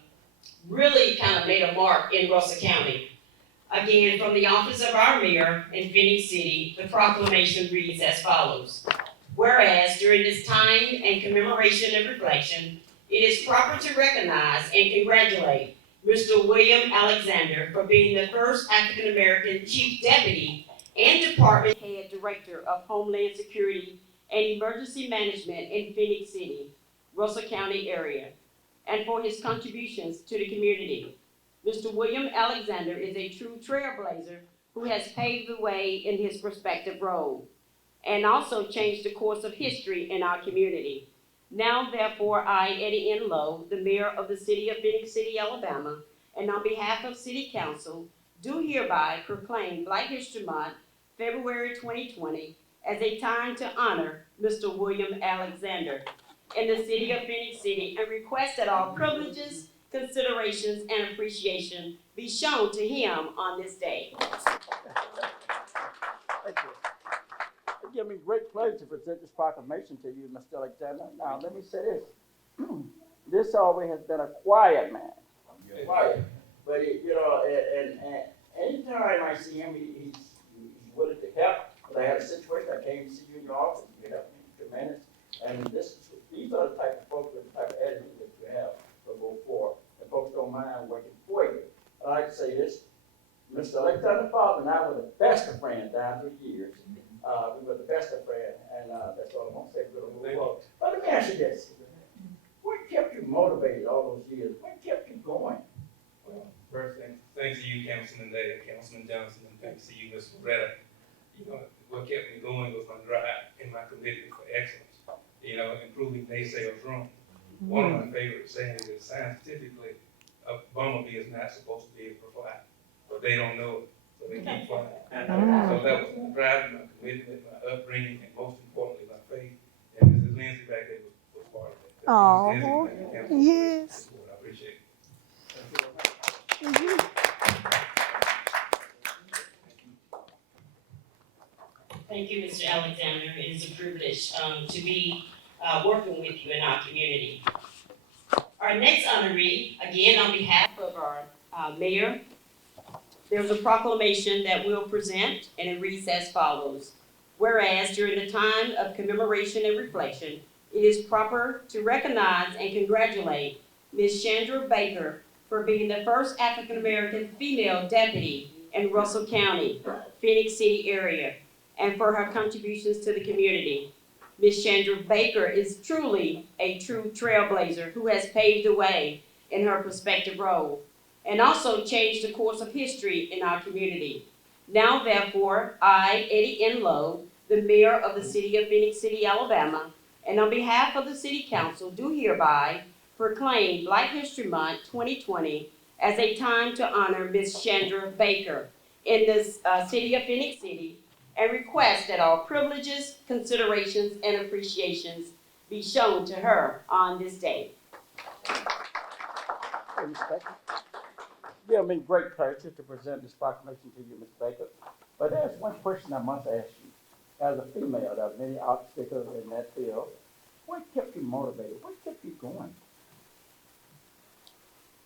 really kind of made a mark in Russell County. Again, from the office of our mayor in Phenix City, the proclamation reads as follows. Whereas during this time and commemoration and reflection, it is proper to recognize and congratulate Mr. William Alexander for being the first African American Chief Deputy and Department Head Director of Homeland Security and Emergency Management in Phenix City, Russell County area, and for his contributions to the community. Mr. William Alexander is a true trailblazer who has paved the way in his respective role and also changed the course of history in our community. Now, therefore, I, Eddie N. Lowe, the mayor of the city of Phenix City, Alabama, and on behalf of City Council, do hereby proclaim Black History Month, February 2020, as a time to honor Mr. William Alexander in the city of Phenix City and request that all privileges, considerations, and appreciation be shown to him on this day. Thank you. It gives me great pleasure to present this proclamation to you, Mr. Alexander. Now, let me say this. This always has been a quiet man. Quiet. But, and anytime I see him, he's willing to help. But I had a situation, I came to see you in your office, you helped me in 2 minutes. And these are the type of folks with the type of attitude that you have to go forward. And folks don't mind working for you. I like to say this. Mr. Alexander Father and I were the best of friends down through years. We were the best of friends, and that's all I want to say. We're going to move forward. But let me ask you this. What kept you motivated all those years? What kept you going? Well, first, thanks to you, Councilman Day, Councilman Johnson, and thanks to you, Ms. Loretta. What kept me going was my drive and my commitment for excellence. Improving naysayers wrong. One of my favorite sayings is scientifically, a bumblebee is not supposed to be able to fly, but they don't know it, so they keep flying. So that was my drive, my commitment, my upbringing, and most importantly, my faith. And Mrs. Lindsay back there was part of that. Oh, yes. I appreciate it. Thank you, Mr. Alexander. It is a privilege to be working with you in our community. Our next honoree, again on behalf of our mayor, there's a proclamation that we'll present, and it reads as follows. Whereas during the time of commemoration and reflection, it is proper to recognize and congratulate Ms. Chandra Baker for being the first African-American female deputy in Russell County, Phenix City area, and for her contributions to the community. Ms. Chandra Baker is truly a true trailblazer who has paved the way in her respective role and also changed the course of history in our community. Now, therefore, I, Eddie N. Lowe, the mayor of the city of Phenix City, Alabama, and on behalf of the City Council, do hereby proclaim Black History Month 2020 as a time to honor Ms. Chandra Baker in the city of Phenix City and request that all privileges, considerations, and appreciations be shown to her on this day. Yeah, I mean, great pleasure to present this proclamation to you, Ms. Baker. But there's one question I must ask you. As a female, there are many obstacles in that field. What kept you motivated? What kept you going?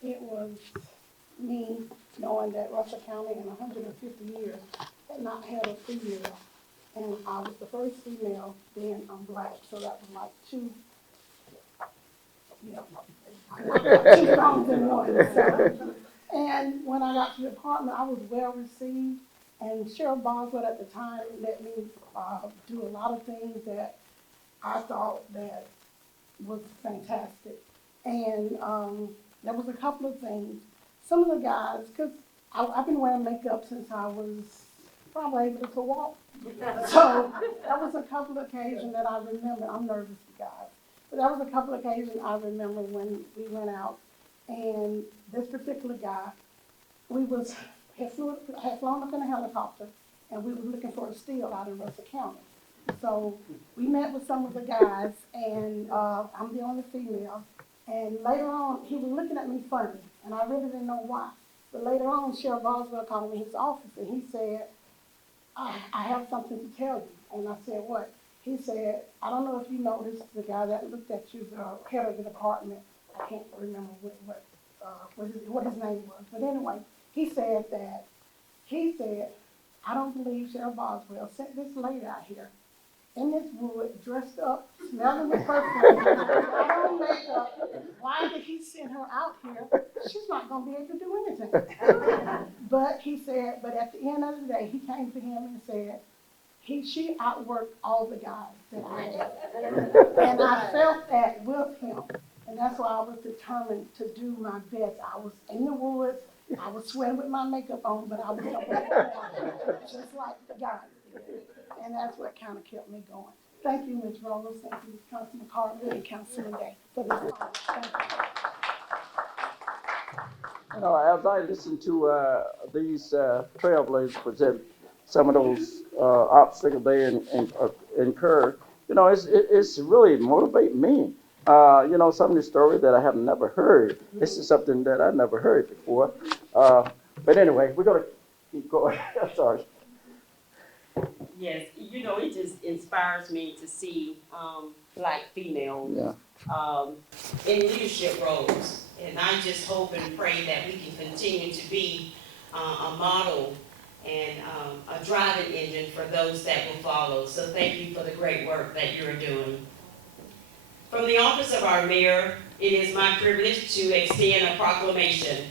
It was me knowing that Russell County in 150 years had not had a female. And I was the first female, then I'm Black, so that was like two songs in one. So. And when I got to the department, I was well received, and Sheriff Boswell at the time let me do a lot of things that I thought that was fantastic. And there was a couple of things. Some of the guys, because I've been wearing makeup since I was probably able to walk. So that was a couple of occasions that I remember. I'm nervous, guys. But that was a couple of occasions I remember when we went out. And this particular guy, had flown up in a helicopter, and we were looking for a steal out in Russell County. So we met with some of the guys, and I'm the only female. And later on, he was looking at me funny, and I really didn't know why. But later on, Sheriff Boswell called me in his office, and he said, I have something to tell you. And I said, what? he said, I don't know if you noticed the guy that looked at you, the head of the department. I can't remember what his name was. But anyway, he said, I don't believe Sheriff Boswell sent this lady out here in this wood, dressed up, smelling the perfume, got on makeup. Why did he send her out here? She's not gonna be able to do anything. But he said, but at the end of the day, he came to him and said, she outworked all the guys that I did. And I felt that with him. And that's why I was determined to do my best. I was in the woods, I was sweating with my makeup on, but I was just like the guys did. And that's what kind of kept me going. Thank you, Ms. Rose. Thank you, Councilman Carter and Councilman Day for this honor. Thank you. You know, as I listen to these Trailblazers present some of those obstacles they incur, you know, it's really motivate me. You know, some of the stories that I have never heard. This is something that I never heard before. But anyway, we're gonna keep going. I'm sorry. Yes, you know, it just inspires me to see Black females in leadership roles. And I just hope and pray that we can continue to be a model and a driving engine for those that will follow. So thank you for the great work that you're doing. From the office of our mayor, it is my privilege to extend a proclamation.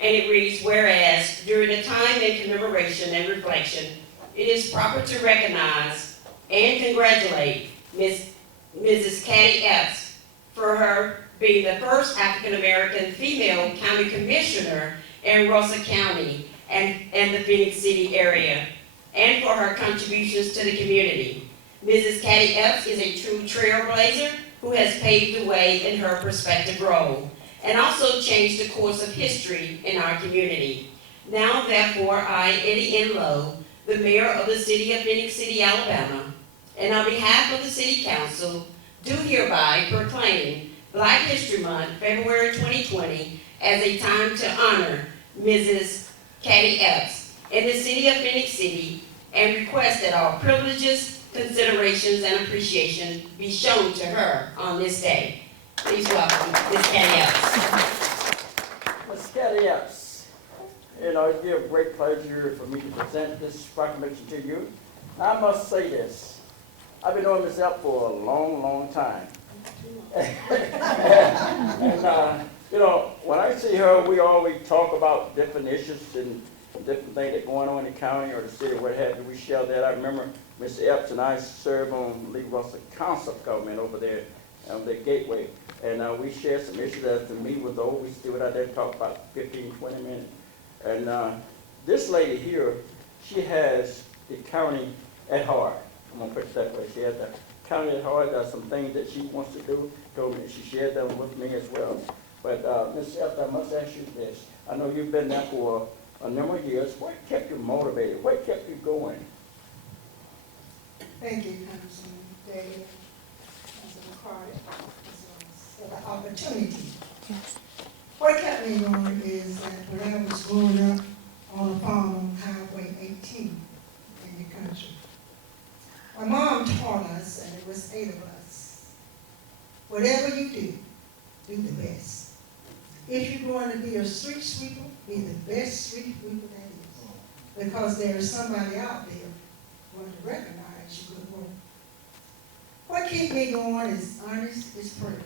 And it reads, whereas during a time in commemoration and reflection, it is proper to recognize and congratulate Mrs. Caddy Epps for her being the first African-American female county commissioner in Rosa County and the Phenix City area, and for her contributions to the community. Mrs. Caddy Epps is a true trailblazer who has paved the way in her prospective role, and also changed the course of history in our community. Now, therefore, I, Eddie N. Lowe, the mayor of the city of Phenix City, Alabama, and on behalf of the city council, do hereby proclaim Black History Month, February 2020, as a time to honor Mrs. Caddy Epps in the city of Phenix City, and request that all privileges, considerations, and appreciation be shown to her on this day. Please welcome Ms. Caddy Epps. Ms. Caddy Epps, you know, it'd be a great pleasure for me to present this proclamation to you. I must say this, I've been knowing Ms. Epps for a long, long time. And you know, when I see her, we always talk about different issues and different things that are going on in the county or the city, what have you. We share that. I remember Ms. Epps and I served on Lee Russell Council of Government over there on the Gateway. And we shared some issues that to me was over. We stood out there and talked about 15, 20 minutes. And this lady here, she has the county at heart. I'm going to put it that way. She has the county at heart. There's some things that she wants to do. Told me she shared them with me as well. But Ms. Epps, I must ask you this. I know you've been there for a number of years. What kept you motivated? What kept you going? Thank you, Councilman Day, Councilman Carter, for the opportunity. Yes. What kept me going is that when I was growing up on a farm on Highway 18 in the country, my mom taught us, and it was 8 of us, whatever you do, do the best. If you're going to be a street sweeper, be the best street sweeper that is. Because there is somebody out there going to recognize your good work. What keeps me going is honest, is prayer.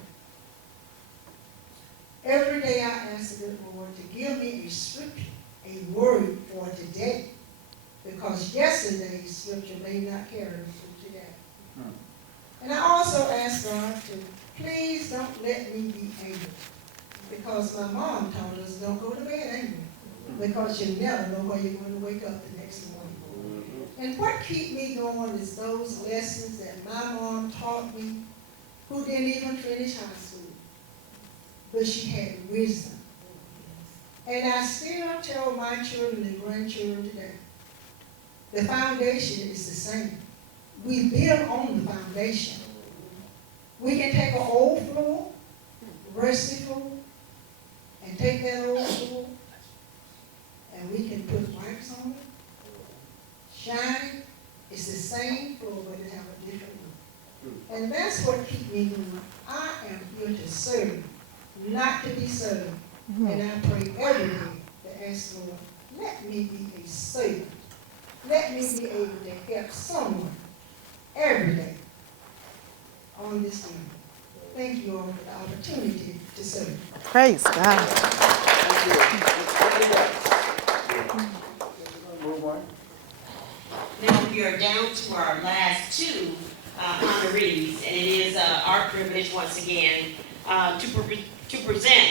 Every day I ask the good Lord to give me a scripture, a word for today. Because yesterday's scripture may not carry me through today. And I also ask God to please don't let me be angry. Because my mom told us don't go to bed angry. Because you never know where you're going to wake up the next morning. And what keeps me going is those lessons that my mom taught me, who didn't even finish high school. But she had wisdom. And I still tell my children and grandchildren today, the foundation is the same. We build on the foundation. We can take an old floor, rusty floor, and take that old floor, and we can put wax on it, shine it, It's the same floor, but it have a different roof. And that's what keeps me going. I am here to serve, not to be served. And I pray every day to ask the Lord, let me be a servant. Let me be able to help someone every day on this day. Thank you all for the opportunity to serve. Praise God. Now we are down to our last two honorees, and it is our privilege once again to present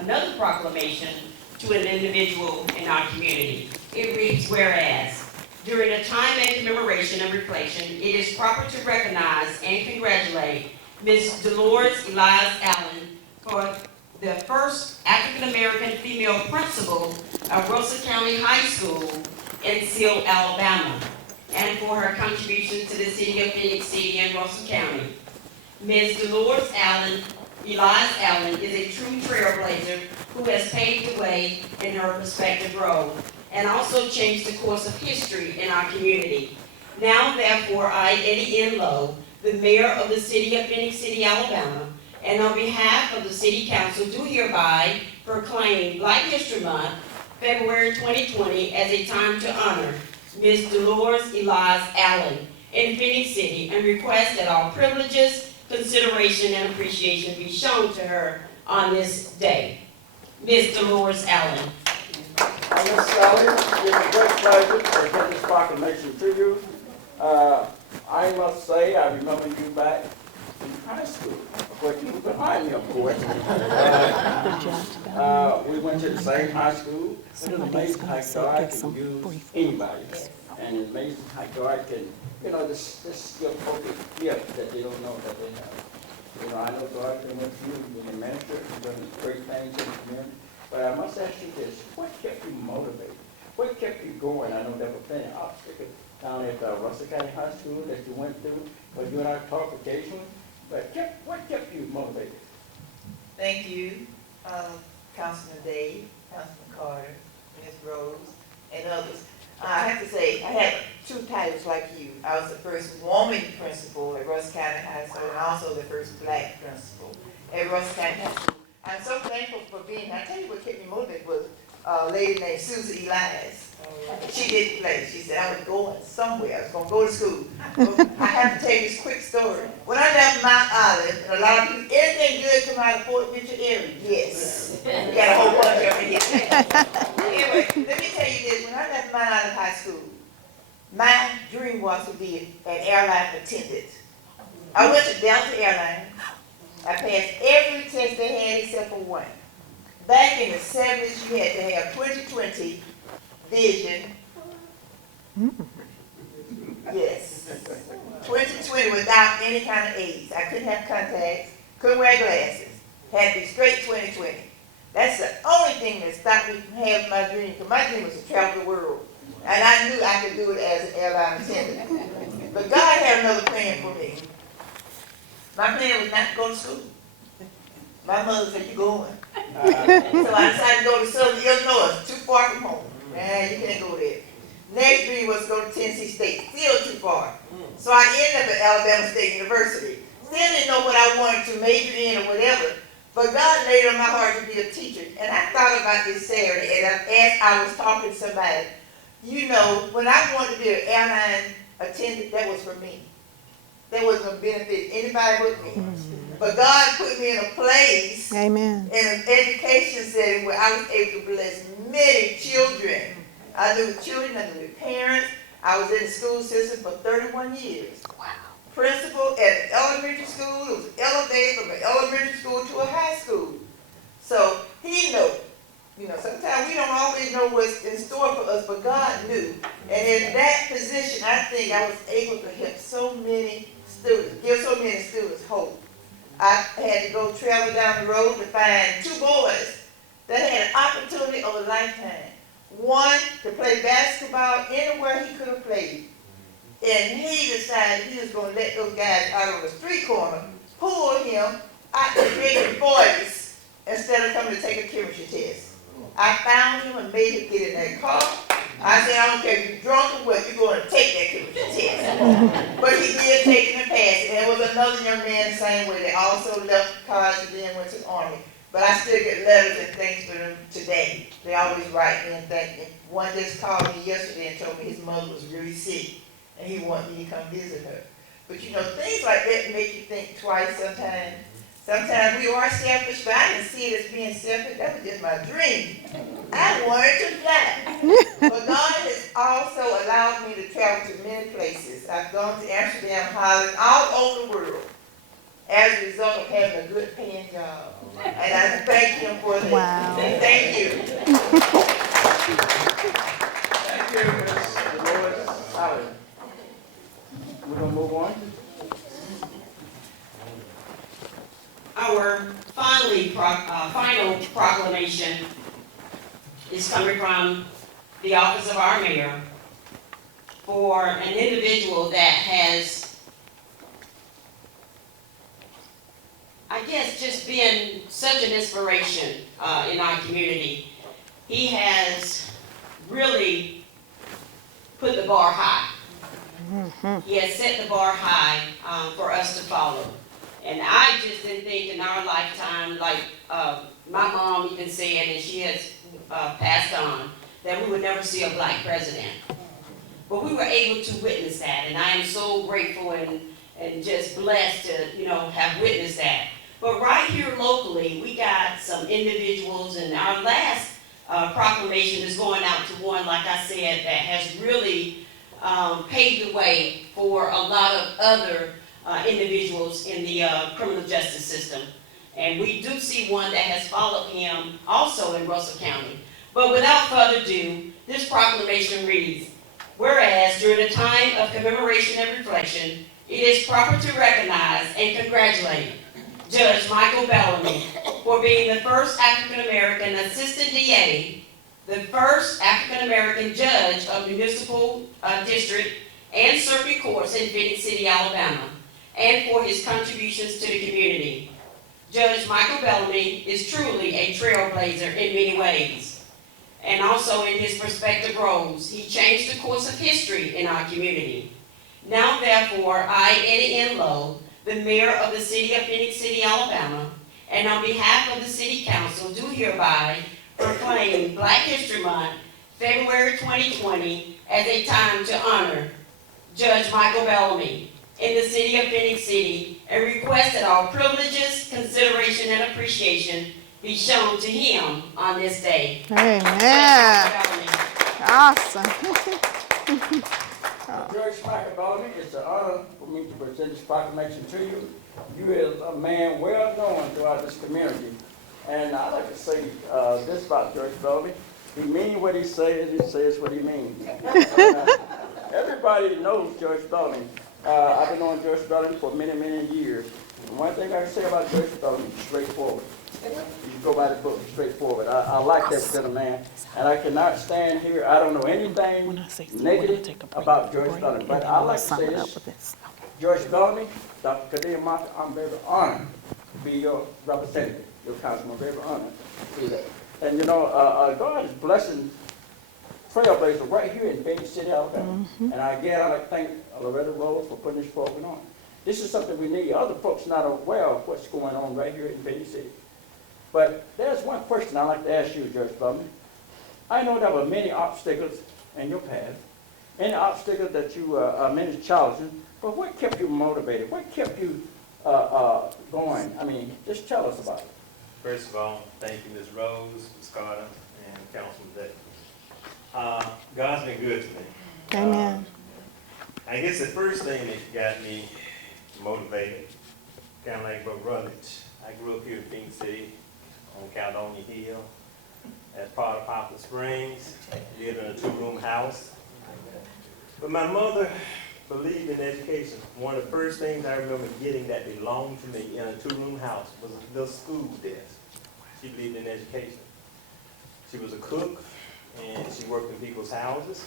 another proclamation to an individual in our community. It reads, whereas, during a time of commemoration and reflection, it is proper to recognize and congratulate Ms. Dolores Elias Allen for the first African-American female principal of Russell County High School in Seal, Alabama, and for her contribution to the city of Phenix City and Russell County. Ms. Dolores Elias Allen is a true trailblazer who has paved the way in her respective role and also changed the course of history in our community. Now, therefore, I, Eddie N. Lowe, the mayor of the city of Phenix City, Alabama, and on behalf of the city council, do hereby proclaim Black History Month, February 2020, as a time to honor Ms. Dolores Elias Allen in Phenix City and request that all privileges, consideration, and appreciation be shown to her on this day. Ms. Dolores Allen. Ms. Sally, it's a great pleasure to present this proclamation to you. I must say, I remember you back in high school. Of course, you were behind me, of course. We went to the same high school. It's amazing how God can use anybody. And it's amazing how God can, this your perfect gift that they don't know that they have. I know God can with you, you can minister, you've done great things in the community. But I must ask you this, what kept you motivated? What kept you going? I know there were plenty of obstacles down at Russell County High School that you went through, but you and I talked occasionally. But what kept you motivated? Thank you, Councilman Dave, Councilman Carter, Ms. Rose, and others. I have to say, I had two titles like you. I was the first woman principal at Russell County High School and also the first black principal at Russell County High School. I'm so thankful for being here. I tell you what kept me motivated was a lady named Susan Elias. She didn't play. She said, I was going somewhere. I was going to go to school. I have to tell you this quick story. When I left Mount Olive, and a lot of people, anything good come out of Fort Mitchell area? Yes. We got a whole bunch of them here. Anyway, let me tell you this. When I left Mount Olive High School, my dream was to be an airline attendant. I went to Delta Airlines. I passed every test they had except for one. Back in the 70s, you had to have 20/20 vision. Yes. 20/20 without any kind of aids. I couldn't have contacts, couldn't wear glasses. Had to be straight 20/20. That's the only thing that stopped me from having my dream, because my dream was to travel the world. And I knew I could do it as an airline attendant. But God had another plan for me. My plan was not to go to school. My mother said, you going. So I decided to go to Southern Illinois, too far from home. Man, you can't go there. Next dream was to go to Tennessee State, still too far. So I ended up at Alabama State University. Still didn't know what I wanted to major in or whatever, but God laid on my heart to be a teacher. And I thought about this Saturday, and as I was talking to somebody, when I wanted to be an airline attendant, that was for me. That wasn't going to benefit anybody but me. But God put me in a place, Amen, in an education setting where I was able to bless many children. I knew the children, I knew the parents. I was in the school system for 31 years. Wow. Principal at an elementary school. It was elevated from an elementary school to a high school. So he knew. Sometimes we don't always know what's in store for us, but God knew. And in that position, I think I was able to help so many students, give so many students hope. I had to go travel down the road to find two boys that had an opportunity of a lifetime. One, to play basketball anywhere he could have played. And he decided he was going to let those guys out on the street corner pull him out the big 40s instead of coming to take a chemistry test. I found him and made him get in that car. I said, I don't care if you're drunk or what, you're going to take that chemical test. But he did take it and pass it. There was another young man the same way. They also left college and then went to the Army. But I still get letters and things for them today. They always write me and thank me. One just called me yesterday and told me his mother was really sick and he wanted me to come visit her. But you know, things like that make you think twice sometimes. Sometimes we are selfish, but I didn't see it as being selfish. That was just my dream. I wanted to fly. But God has also allowed me to travel to many places. I've gone to Amsterdam, Holland, all over the world as a result of having a good paying job. And I thank him for that. Wow. And thank you. Thank you, Ms. Dolores Allen. We're gonna move on. Our final proclamation is coming from the office of our mayor for an individual that has, I guess, just been such an inspiration in our community. He has really put the bar high. He has set the bar high for us to follow. And I just didn't think in our lifetime, like my mom even said, and she has passed on, that we would never see a black president. But we were able to witness that, and I am so grateful and just blessed to, you know, have witnessed that. But right here locally, we got some individuals, and our last proclamation is going out to one, like I said, that has really paved the way for a lot of other individuals in the criminal justice system. And we do see one that has followed him also in Russell County. But without further ado, this proclamation reads, whereas during a time of commemoration and reflection, it is proper to recognize and congratulate Judge Michael Bellamy for being the first African-American assistant DA, the first African-American judge of municipal district and circuit courts in Phenix City, Alabama, and for his contributions to the community. Judge Michael Bellamy is truly a trailblazer in many ways. And also in his respective roles, he changed the course of history in our community. Now therefore, I, Eddie N. Lowe, the mayor of the city of Phenix City, Alabama, and on behalf of the city council, do hereby proclaim Black History Month, February 2020, as a time to honor Judge Michael Bellamy in the city of Phenix City, and request that all privileges, consideration, and appreciation be shown to him on this day. Amen. Awesome. Judge Michael Bellamy, it's an honor for me to present this proclamation to you. You is a man well known throughout this community. And I'd like to say this about Judge Bellamy. He means what he says what he means. Everybody knows Judge Bellamy. I've been knowing Judge Bellamy for many, many years. And one thing I can say about Judge Bellamy is straightforward. You go by the book, straightforward. I like that kind of man. And I cannot stand here. I don't know anything negative about Judge Bellamy. But I like to say this. Judge Bellamy, Dr. Kadir Mata, I'm very honored to be your representative, your councilman. I'm very honored to do that. And you know, God is blessing Trailblazers right here in Phenix City, Alabama. And again, I'd like to thank Loretta Rose for putting this program on. This is something we need. Other folks not aware of what's going on right here in Phenix City. But there's one question I'd like to ask you, Judge Bellamy. I know there were many obstacles in your path, many obstacles that you, many challenges, but what kept you motivated? What kept you going? I mean, just tell us about it. First of all, thank you, Ms. Rose, Ms. Carter, and Councilman Day. God's been good to me. Amen. I guess the first thing that got me motivated, kind of like Brother Rutledge, I grew up here in Phenix City on Caledonia Hill as part of Poplar Springs, lived in a two-room house. But my mother believed in education. One of the first things I remember getting that belonged to me in a two-room house was a little school desk. She believed in education. She was a cook, and she worked in people's houses.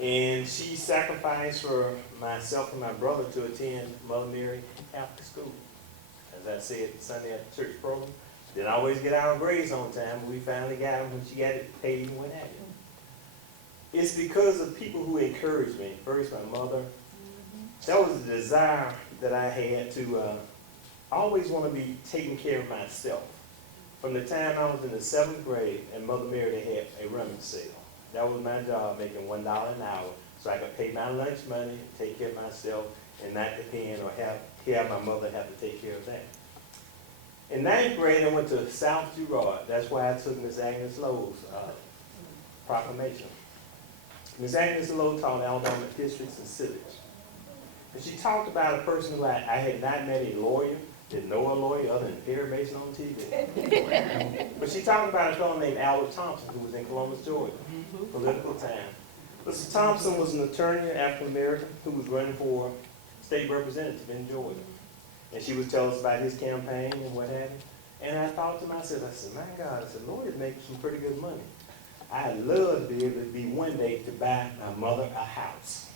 And she sacrificed for myself and my brother to attend Mother Mary after school. As I said, Sunday at the church program. Didn't always get our grades on time, but we finally got them when she got it paid and what have you. it's because of people who encouraged me. First, my mother. That was the desire that I had to always want to be taking care of myself. From the time I was in the 7th grade and Mother Mary had a rummage sale. That was my job, making $1 an hour, so I could pay my lunch money, take care of myself, and not depend or have my mother have to take care of that. In 9th grade, I went to South Girard. That's why I took Miss Agnes Lowe's proclamation. Miss Agnes Lowe taught Alabama history and civics. And she talked about a person who I had not met a lawyer, didn't know a lawyer other than Perry Mason on TV. But she talked about a fellow named Albert Thompson, who was in Columbus, Georgia, political time. Mr. Thompson was an attorney, African American, who was running for state representative in Georgia. And she would tell us about his campaign and what have you. And I thought to myself, I said, my God, I said, lawyers make some pretty good money. I'd love to be able to be one day to buy my mother a house.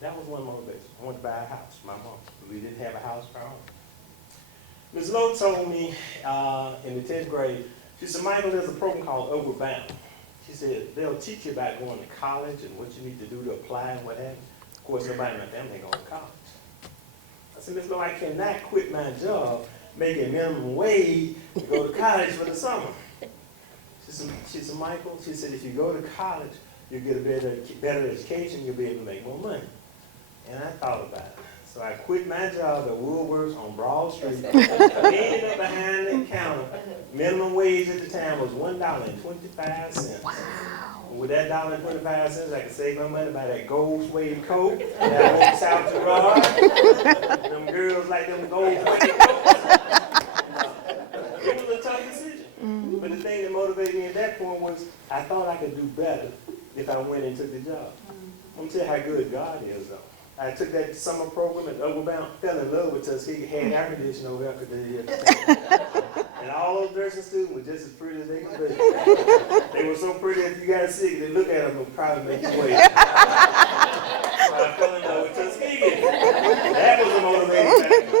That was one motivation. I wanted to buy a house, my mom. We didn't have a house of our own. Ms. Lowe told me in the 10th grade, she said, Michael, there's a program called Overbound. She said, they'll teach you about going to college and what you need to do to apply and what have you. Of course, nobody in my family going to college. I said, Ms. Lowe, I cannot quit my job making minimum wage to go to college for the summer. She said, Michael, she said, if you go to college, you'll get a better education, you'll be able to make more money. And I thought about it. So I quit my job at Woolworth's on Broad Street, ended up behind the counter. Minimum wage at the time was $1.25. Wow. And with that $1.25, I could save my money by that gold suede coat that I went to South Girard. Them girls like them gold suede coats. It was a tough decision. But the thing that motivated me at that point was I thought I could do better if I went and took the job. I'm going to tell you how good God is, though. I took that summer program at Overbound, fell in love with Tuskegee, had air conditioning over there. And all those nursing students were just as pretty as they could be. They were so pretty if you got sick, they look at them and probably make you wait. So I fell in love with Tuskegee. That was a motivating factor.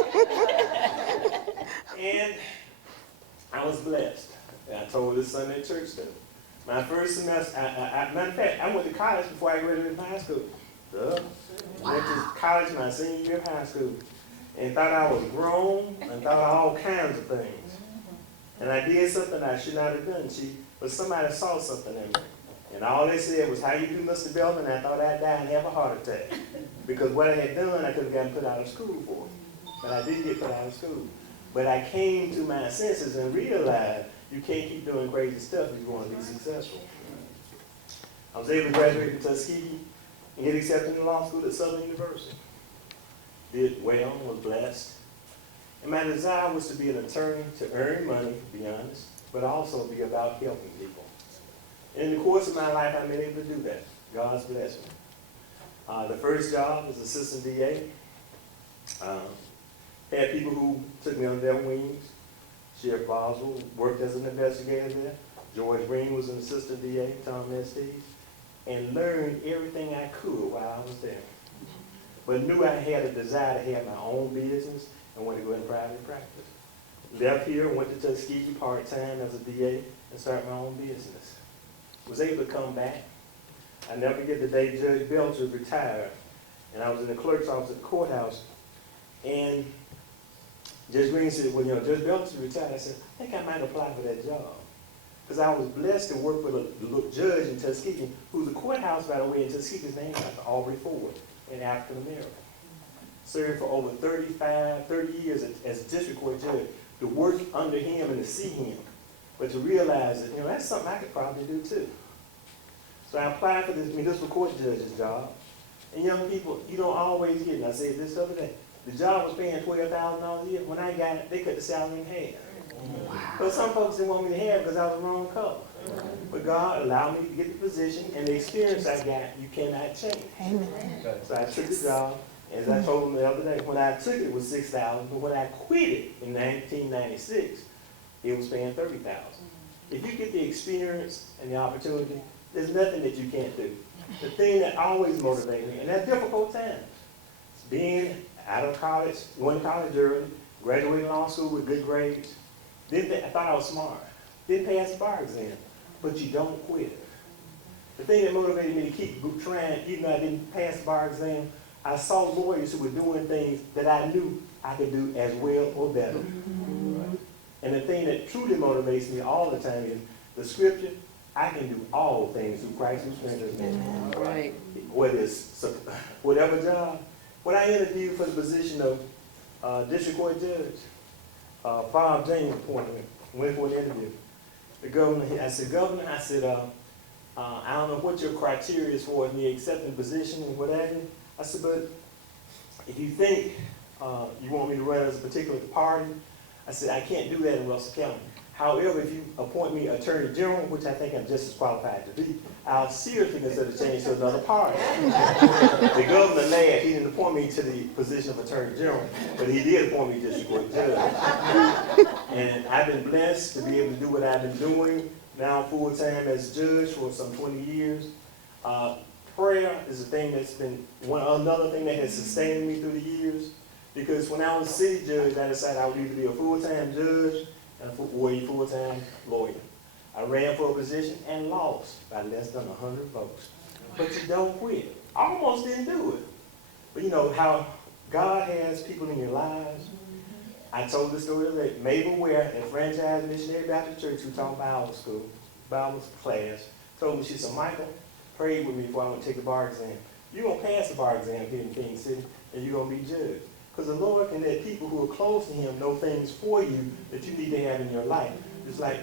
And I was blessed. And I told this Sunday at church that my first semester, matter of fact, I went to college before I graduated from high school. Duh. Wow. Went to college my senior year of high school and thought I was grown and thought of all kinds of things. And I did something I should not have done, but somebody saw something in me. And all they said was, how you do, Mr. Belton? And I thought I'd die and have a heart attack. Because what I had done, I could have gotten put out of school for. But I didn't get put out of school. But I came to my senses and realized you can't keep doing crazy stuff if you want to be successful. I was able to graduate from Tuskegee and get accepted in law school at Southern University. Did well, was blessed. And my desire was to be an attorney, to earn money, to be honest, but also be about helping people. And in the course of my life, I've been able to do that. God's blessed me. The first job was assistant DA. Had people who took me under their wings. Sheriff Boswell worked as an investigator there. George Green was an assistant DA, Tom Estes, and learned everything I could while I was there. But knew I had a desire to have my own business and wanted to go in private practice. Left here, went to Tuskegee part-time as a DA and started my own business. Was able to come back. I never forget the day Judge Belcher retired, and I was in the clerk's office at the courthouse, and Judge Green said, well, Judge Belcher retired. I said, I think I might apply for that job. Because I was blessed to work with a judge in Tuskegee, who's a courthouse, by the way, in Tuskegee is named after Aubrey Ford, an African American. Served for over 30 years as district court judge, to work under him and to see him, but to realize that, that's something I could probably do too. So I applied for this municipal court judge's job. And young people, you don't always get it. I said this the other day. The job was paying $12,000 a year. When I got it, they cut the salary in half. Wow. But some folks didn't want me to have it because I was the wrong color. But God allowed me to get the position, and the experience I got, you cannot change. Amen. So I took the job. As I told them the other day, when I took it, it was $6,000, but when I quit it in 1996, it was paying $30,000. If you get the experience and the opportunity, there's nothing that you can't do. The thing that always motivated me, and that's difficult times, being out of college, going to college early, graduating law school with good grades, I thought I was smart. Didn't pass the bar exam, but you don't quit. The thing that motivated me to keep trying, even though I didn't pass the bar exam, I saw lawyers who were doing things that I knew I could do as well or better. Right? And the thing that truly motivates me all the time is the scripture, I can do all things through Christ who strengthens me. Right. Whether it's whatever job. When I interviewed for the position of district court judge, Bob James appointed me, went for an interview. The governor, I said, Governor, I don't know what your criteria is for me accepting the position and what have you. I said, but if you think you want me to run as a particular party, I said, I can't do that in Russell County. However, if you appoint me Attorney General, which I think I'm just as qualified to be, I'll seriously consider change to another party. The governor laughed. He didn't appoint me to the position of Attorney General, but he did appoint me district court judge. And I've been blessed to be able to do what I've been doing now full-time as judge for some 20 years. Prayer is a thing that's been another thing that has sustained me through the years. Because when I was a city judge, I decided I would either be a full-time judge or a full-time lawyer. I ran for a position and lost by less than 100 votes. But you don't quit. I almost didn't do it. But you know how God has people in your lives. I told the story that Mabel Ware at Franchise Missionary Baptist Church, who taught Bible school, Bible class, told me, she said, Michael, pray with me before I want to take the bar exam. You're going to pass the bar exam here in King City, and you're going to be judged. Because the Lord can let people who are close to him know things for you that you need to have in your life. It's like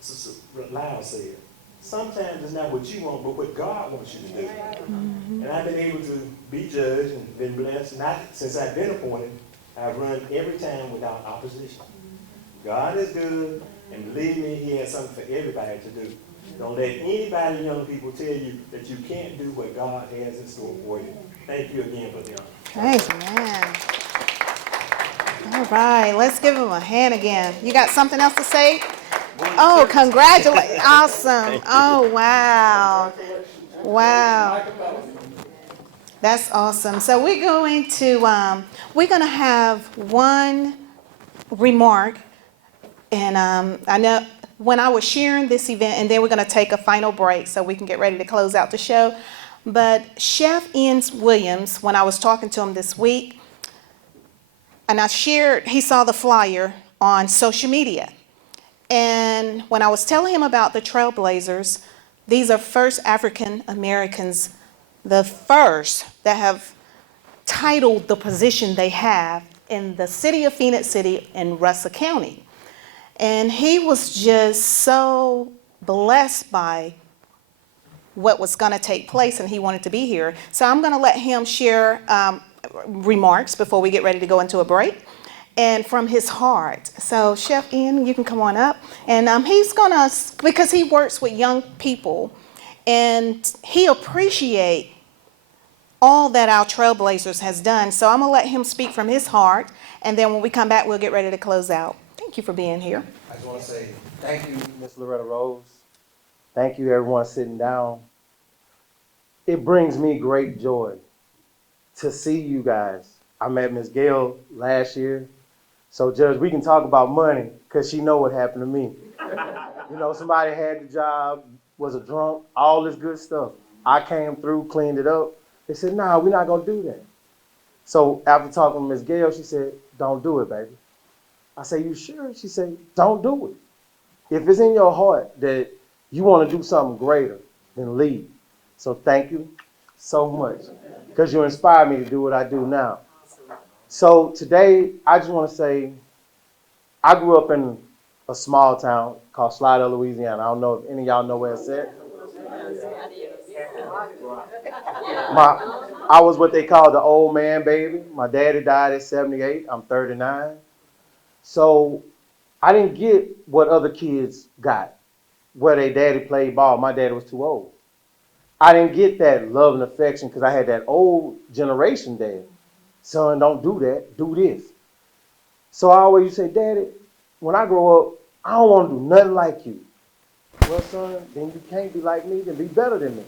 Sister Lyle said. Sometimes it's not what you want, but what God wants you to do. And I've been able to be judged and been blessed. Not since I've been appointed, I've run every time without opposition. God is good, and believe me, he has something for everybody to do. Don't let anybody, young people, tell you that you can't do what God has in store for you. Thank you again for the honor. Praise man. All right, let's give him a hand again. You got something else to say? Oh, congratulations. Awesome. Oh, wow. Wow. That's awesome. So we're going to have one remark. And I know when I was sharing this event, and then we're going to take a final break so we can get ready to close out the show. But Chef Ian Williams, when I was talking to him this week, and I shared, he saw the flyer on social media. And when I was telling him about the Trailblazers, these are first African Americans, the first that have titled the position they have in the city of Phenix City in Russell County. And he was just so blessed by what was going to take place, and he wanted to be here. So I'm going to let him share remarks before we get ready to go into a break, and from his heart. So Chef Ian, you can come on up. And he's going to, because he works with young people, and he appreciates all that our Trailblazers has done. So I'm going to let him speak from his heart, and then when we come back, we'll get ready to close out. Thank you for being here. I just want to say thank you, Miss Loretta Rose. Thank you, everyone sitting down. It brings me great joy to see you guys. I met Miss Gail last year. So, Judge, we can talk about money because she know what happened to me. You know, somebody had the job, was a drunk, all this good stuff. I came through, cleaned it up. They said, nah, we're not going to do that. So after talking to Miss Gail, she said, don't do it, baby. I said, you sure? She said, don't do it. If it's in your heart that you want to do something greater, then leave. So thank you so much because you inspired me to do what I do now. So today, I just want to say, I grew up in a small town called Slidell, Louisiana. I don't know if any of y'all know where it's at. I was what they call the old man baby. My daddy died at 78. I'm 39. So I didn't get what other kids got, where their daddy played ball. My daddy was too old. I didn't get that love and affection because I had that old generation dad. Son, don't do that. Do this. So I always used to say, Daddy, when I grow up, I don't want to do nothing like you. Well, son, then you can't be like me, then be better than me.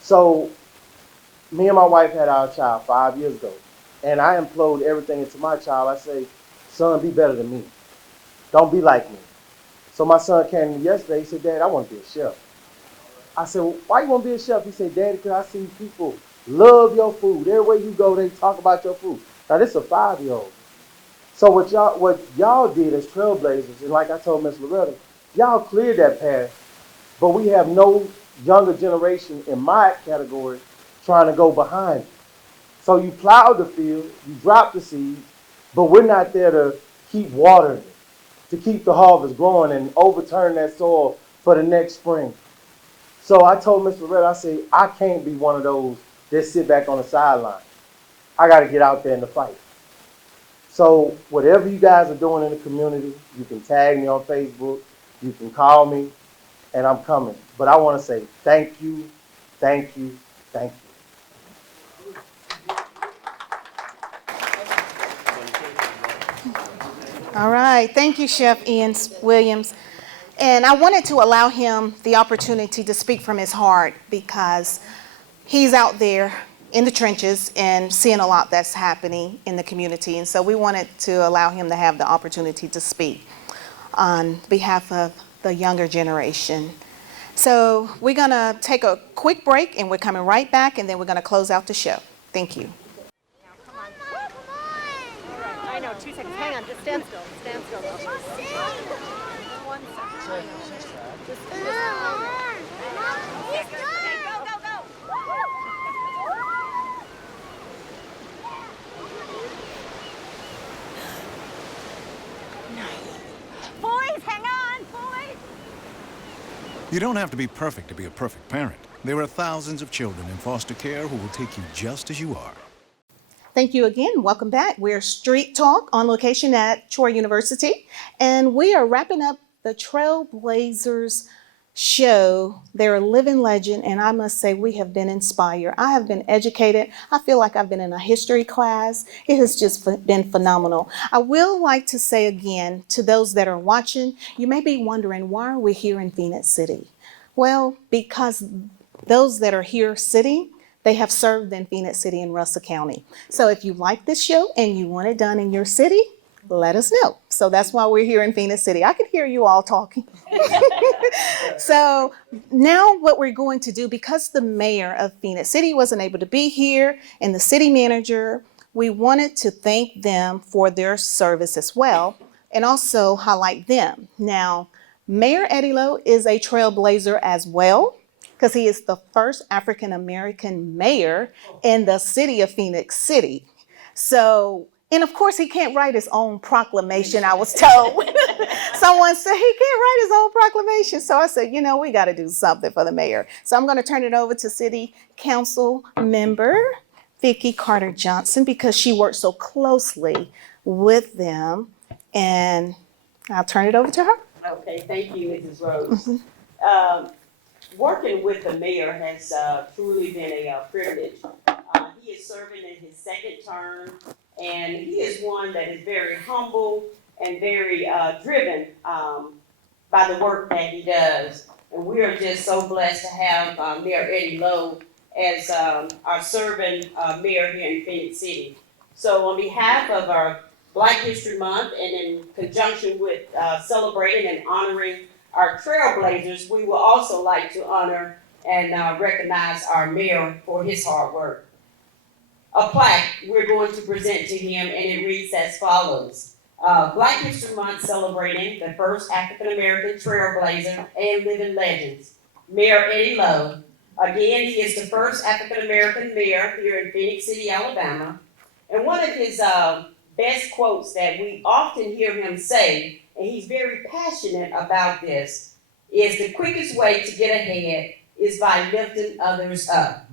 So me and my wife had our child 5 years ago. And I implode everything into my child. I say, son, be better than me. Don't be like me. So my son came to me yesterday. He said, Dad, I want to be a chef. I said, well, why you want to be a chef? He said, Daddy, because I see people love your food. Everywhere you go, they talk about your food. Now, this is a 5-year-old. So what y'all did as Trailblazers, and like I told Miss Loretta, y'all cleared that path, but we have no younger generation in my category trying to go behind you. So you plowed the field, you dropped the seeds, but we're not there to keep watering it, to keep the harvest growing and overturn that soil for the next spring. So I told Mr. Loretta, I said, I can't be one of those that sit back on the sideline. I got to get out there in the fight. So whatever you guys are doing in the community, you can tag me on Facebook, you can call me, and I'm coming. But I want to say thank you, thank you, thank you. All right. Thank you, Chef Ian Williams. And I wanted to allow him the opportunity to speak from his heart because he's out there in the trenches and seeing a lot that's happening in the community. And so we wanted to allow him to have the opportunity to speak on behalf of the younger generation. So we're going to take a quick break and we're coming right back and then we're going to close out the show. Thank you. I know, 2 seconds. Hang on, just stand still. Stand still. One second. Just go, go, go. Boys, hang on, boys. You don't have to be perfect to be a perfect parent. There are thousands of children in foster care who will take you just as you are. Thank you again. Welcome back. We're Street Talk on location at Troy University, and we are wrapping up the Trailblazers show. They're a living legend, and I must say we have been inspired. I have been educated. I feel like I've been in a history class. It has just been phenomenal. I will like to say again to those that are watching, you may be wondering, why are we here in Phenix City? Well, because those that are here sitting, they have served in Phenix City and Russell County. So if you like this show and you want it done in your city, let us know. So that's why we're here in Phenix City. I can hear you all talking. So now what we're going to do, because the mayor of Phenix City wasn't able to be here and the city manager, we wanted to thank them for their service as well and also highlight them. Now, Mayor Eddie Lowe is a trailblazer as well, because he is the first African-American mayor in the city of Phenix City. So, and of course he can't write his own proclamation, I was told. Someone said he can't write his own proclamation. So I said, you know, we got to do something for the mayor. So I'm going to turn it over to City Council member Vicki Carter Johnson because she worked so closely with them. And I'll turn it over to her. Okay, thank you, Mrs. Rose. Working with the mayor has truly been a privilege. He is serving in his second term, and he is one that is very humble and very driven by the work that he does. And we are just so blessed to have Mayor Eddie Lowe as our serving mayor here in Phenix City. So on behalf of our Black History Month and in conjunction with celebrating and honoring our Trailblazers, we will also like to honor and recognize our mayor for his hard work. A plaque we're going to present to him, and it reads as follows. Black History Month celebrating the first African-American Trailblazer and living legends, Mayor Eddie Lowe. Again, he is the first African-American mayor here in Phenix City, Alabama. And one of his best quotes that we often hear him say, and he's very passionate about this, is the quickest way to get ahead is by lifting others up.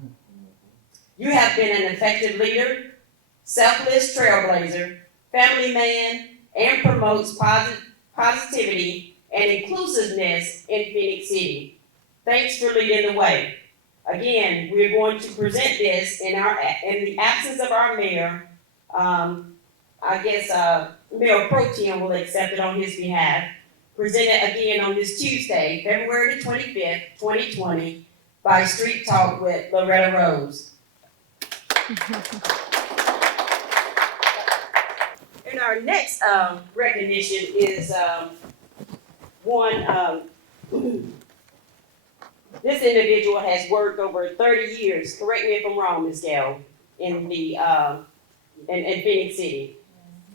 You have been an effective leader, selfless trailblazer, family man, and promotes positivity and inclusiveness in Phenix City. Thanks for leading the way. Again, we're going to present this in the absence of our mayor. I guess Mayor Pro Tem will accept it on his behalf. Present it again on this Tuesday, February the 25th, 2020, by Street Talk with Loretta Rose. And our next recognition is one This individual has worked over 30 years, correct me if I'm wrong, Ms. Gale, in Phenix City,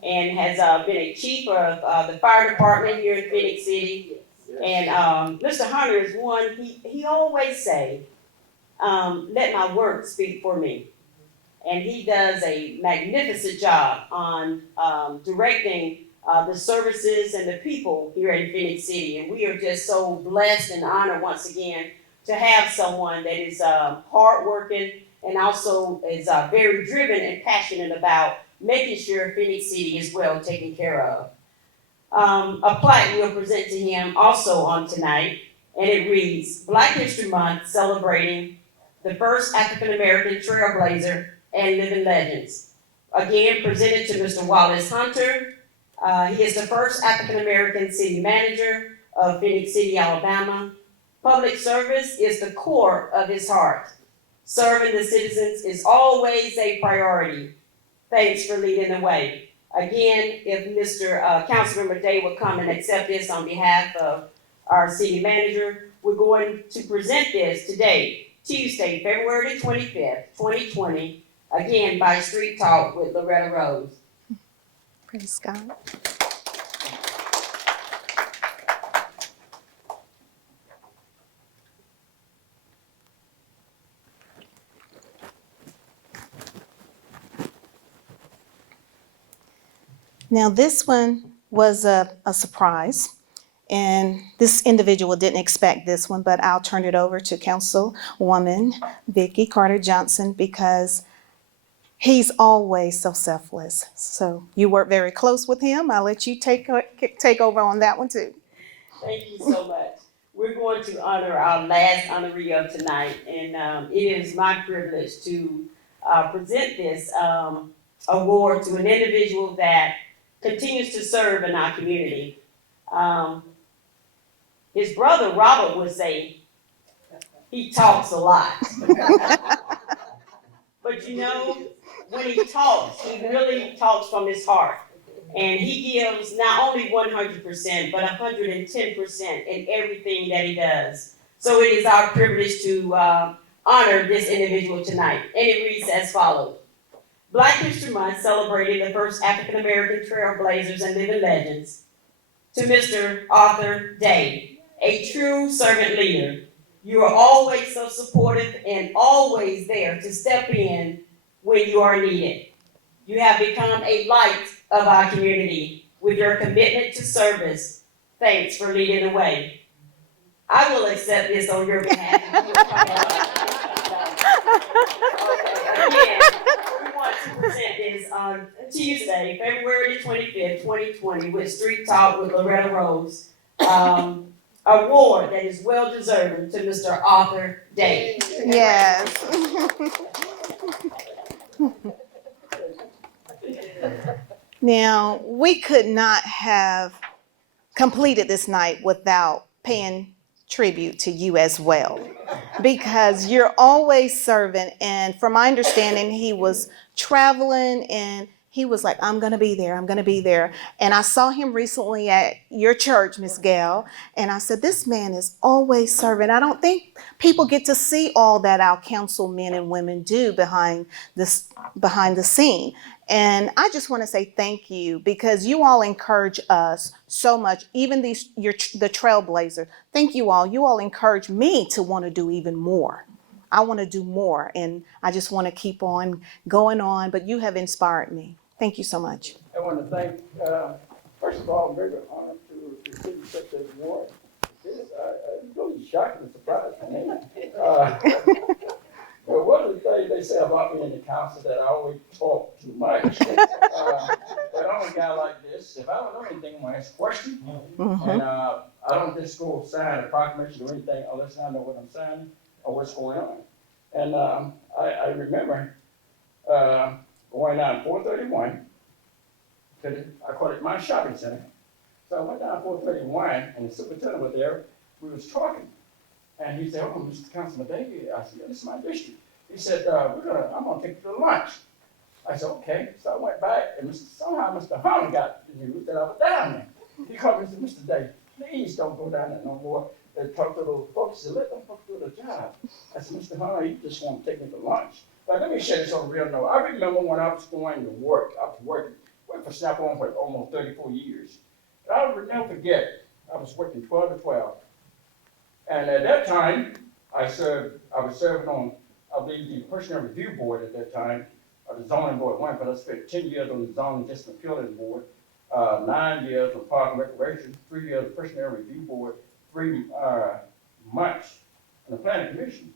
and has been a chief of the fire department here in Phenix City. And Mr. Hunter is one, he always say, let my work speak for me. And he does a magnificent job on directing the services and the people here in Phenix City. And we are just so blessed and honored once again to have someone that is hardworking and also is very driven and passionate about making sure Phenix City is well taken care of. A plaque we'll present to him also on tonight, and it reads, Black History Month celebrating the first African American trailblazer and living legends. Again, presented to Mr. Wallace Hunter. He is the first African American city manager of Phenix City, Alabama. Public service is the core of his heart. Serving the citizens is always a priority. Thanks for leading the way. Again, if Mr. Councilmember Day would come and accept this on behalf of our city manager, we're going to present this today, Tuesday, February 25th, 2020, again by Street Talk with Loretta Rose. Praise God. Now, this one was a surprise, and this individual didn't expect this one, but I'll turn it over to Councilwoman Vicki Carter Johnson because he's always so selfless. So you work very close with him. I'll let you take over on that one too. Thank you so much. We're going to honor our last honoree of tonight, and it is my privilege to present this award to an individual that continues to serve in our community. His brother Robert would say he talks a lot. But you know, when he talks, he really talks from his heart. And he gives not only 100%, but 110% in everything that he does. So it is our privilege to honor this individual tonight. And it reads as follows. Black History Month celebrating the first African American trailblazers and living legends. To Mr. Arthur Day, a true servant leader. You are always so supportive and always there to step in when you are needed. You have become a light of our community with your commitment to service. Thanks for leading the way. I will accept this on your behalf. Again, we want to present this on Tuesday, February 25th, 2020 with Street Talk with Loretta Rose. Award that is well deserving to Mr. Arthur Day. Yes. Now, we could not have completed this night without paying tribute to you as well, because you're always serving. And from my understanding, he was traveling and he was like, I'm going to be there. I'm going to be there. And I saw him recently at your church, Miss Gail. And I said, this man is always serving. I don't think people get to see all that our councilmen and women do behind the scene. And I just want to say thank you because you all encourage us so much, even the Trailblazer. Thank you all. You all encourage me to want to do even more. I want to do more, and I just want to keep on going on, but you have inspired me. Thank you so much. I want to thank, first of all, I'm very honored to receive such an award. It's really shocking and surprising to me. Well, one of the things they say about me in the council that I always talk too much. But I'm a guy like this. If I don't know anything, I'm going to ask questions. Mm-hmm. And I don't just go sign a proclamation or anything unless I know what I'm signing or what's going on. And I remember going down 431 to I call it my shopping center. So I went down 431 and the superintendent was there. We was talking. And he said, oh, Mr. Councilman David, I said, yeah, this is my district. He said, I'm gonna take you to lunch. I said, okay. So I went back and somehow Mr. Hunter got the news that I was down there. He called me and said, Mr. David, please don't go down there no more. and talked to those folks, said, let them folks do the job. I said, Mr. Hunter, you just want to take me to lunch. But let me share this on a real note. I remember when I was going to work, I was working for Snap-on for almost 34 years. And I will never forget, I was working 12 to 12. And at that time, I was serving on, I believe, the Personnel Review Board at that time, or the Zoning Board one, but I spent 10 years on the Zoning Just Appealing Board, 9 years on Park and Recreation, 3 years on the Personnel Review Board, 3 months on the Planning Commission.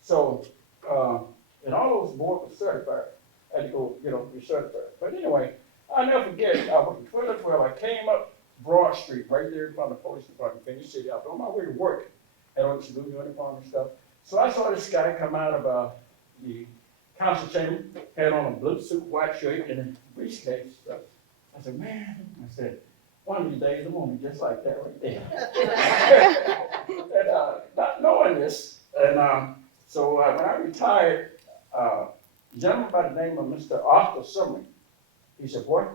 So, and all those boards were certified. I had to go, be certified. But anyway, I'll never forget, I was in 12 to 12, I came up Broad Street, right there in front of the police department, Phenix City. I was on my way to work, had on some blue uniform and stuff. So I saw this guy come out of the council chamber, had on a blue suit, white shirt, and a briefcase. I said, man, one of these days I'm gonna be just like that right there. And not knowing this, and so when I retired, a gentleman by the name of Mr. Arthur Summer, he said, boy,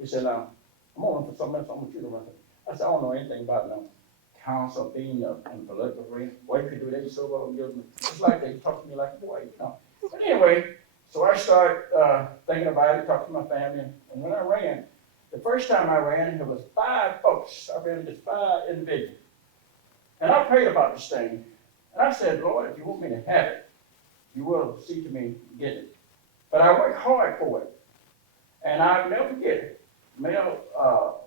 he said, I'm on for something else, I'm gonna treat him right. I said, I don't know anything about no council being in political arena. Boy, you could do that so well, it's like they talk to me like a boy, But anyway, so I started thinking about it, talking to my family, and when I ran, the first time I ran, there was 5 folks. I ran against 5 individuals. And I prayed about this thing, and I said, Lord, if you want me to have it, you will see to me get it. But I worked hard for it, and I'll never forget it. Mel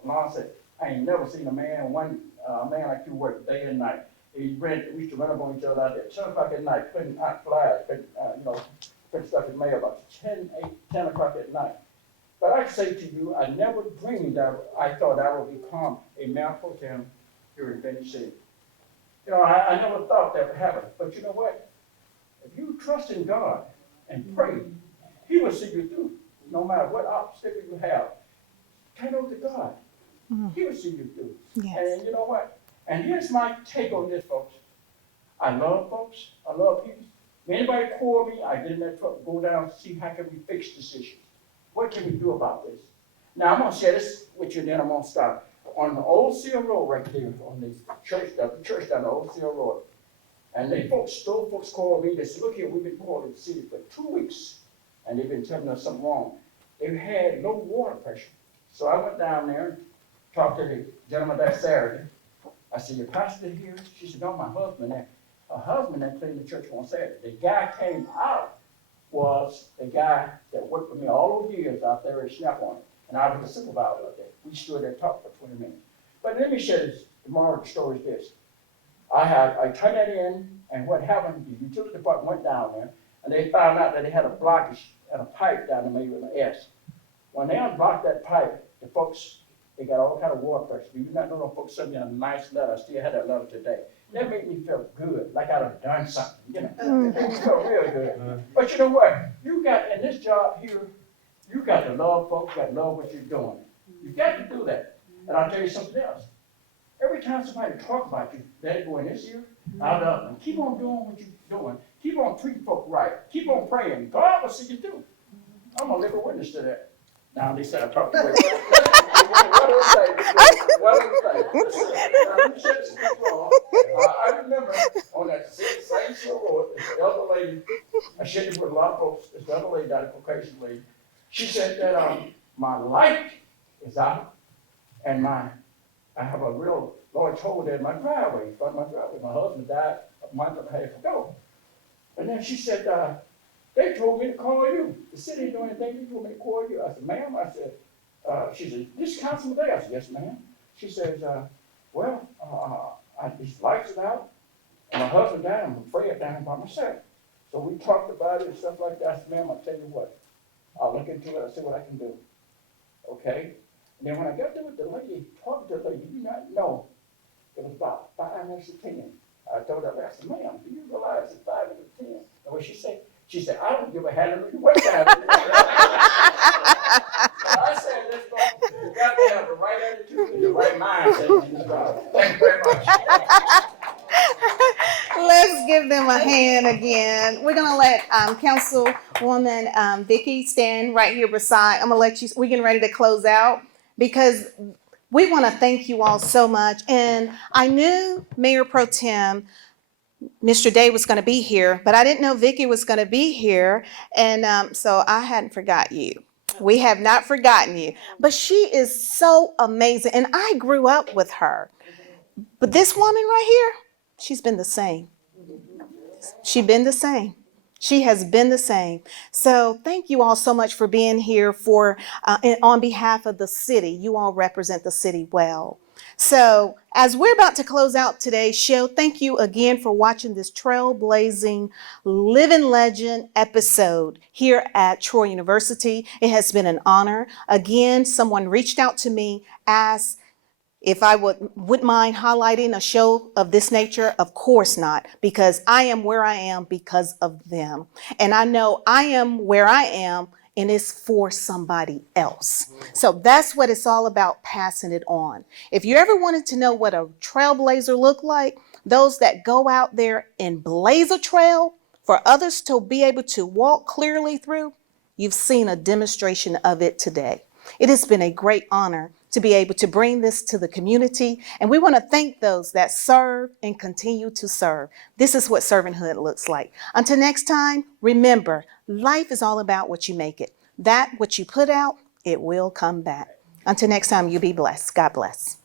Lon said, I ain't never seen a man like you work day and night. We used to run up on each other out there, 10 o'clock at night, putting out flyers, putting stuff in mail about 10 o'clock at night. But I can say to you, I never dreamed that I thought I would become a mayor pro tem here in Phenix City. I never thought that would happen. But you know what? If you trust in God and pray, He will see you through, no matter what obstacle you have. Turn over to God. He will see you through. Yes. And you know what? And here's my take on this, folks. I love folks. I love people. If anybody call me, I get in that truck, go down, see how can we fix this issue. What can we do about this? Now, I'm going to share this with you, then I'm going to stop. On the Old Seal Road right there, on the church down the Old Seal Road. And those folks called me, they said, look here, we've been calling the city for 2 weeks, and they've been telling us something wrong. They had low water pressure. So I went down there, talked to the gentleman that Saturday. I said, your pastor here? She said, no, my husband there. Her husband that cleaned the church on Saturday. The guy came out was the guy that worked for me all those years out there at Snap-on, and I was the supervisor of that. We stood there and talked for 20 minutes. But let me share this. The moral of the story is this. I turned that in, and what happened, the utility department went down there, and they found out that they had a blockage and a pipe down there made with an S. When they unblocked that pipe, the folks, they got all kind of water pressure. Do you not know those folks sent me a nice letter? I still have that letter today. That made me feel good, like I'd have done something, It made me feel real good. But you know what? You got, in this job here, you got to love folks, you got to love what you're doing. You got to do that. And I'll tell you something else. Every time somebody talk about you, they go in this year, I love them. Keep on doing what you're doing. Keep on treating folk right. Keep on praying. God will see you through. I'm a living witness to that. Now they said I talked to you. I remember on that same show road, this elder lady, I shared it with a lot of folks, this other lady, that vocation lady, she said that my light is out and I have a real large hole there in my driveway, in front of my driveway. My husband died a month and a half ago. And then she said, they told me to call you. The city didn't do anything, they told me to call you. I said, ma'am, she said, this councilman there? I said, yes, ma'am. She says, these lights are out, and my husband died, I'm afraid down by myself. So we talked about it and stuff like that. I said, ma'am, I'll tell you what, I'll look into it, I'll see what I can do. Okay? And then when I got there with the lady, talking to the lady, you not know, it was about 5 minutes to 10. I told her, I said, ma'am, do you realize it's 5 minutes to 10? And what she said, I don't give a hallelujah what time it is. I said, let's go. You got to have the right attitude and the right mindset in this job. Thank you very much. Let's give them a hand again. We're gonna let Councilwoman Vicky stand right here beside. I'm gonna let you. We're getting ready to close out because We want to thank you all so much. And I knew Mayor Pro Tem Mr. Day was going to be here, but I didn't know Vicki was going to be here. And so I hadn't forgot you. We have not forgotten you. But she is so amazing. And I grew up with her. But this woman right here, she's been the same. She's been the same. She has been the same. So thank you all so much for being here on behalf of the city. You all represent the city well. So as we're about to close out today's show, thank you again for watching this trailblazing living legend episode here at Troy University. It has been an honor. Again, someone reached out to me, asked if I wouldn't mind highlighting a show of this nature. Of course not, because I am where I am because of them. And I know I am where I am, and it's for somebody else. So that's what it's all about, passing it on. If you ever wanted to know what a trailblazer look like, those that go out there and blaze a trail for others to be able to walk clearly through, you've seen a demonstration of it today. It has been a great honor to be able to bring this to the community. And we want to thank those that serve and continue to serve. This is what servanthood looks like. Until next time, remember, life is all about what you make it. That what you put out, it will come back. Until next time, you be blessed. God bless.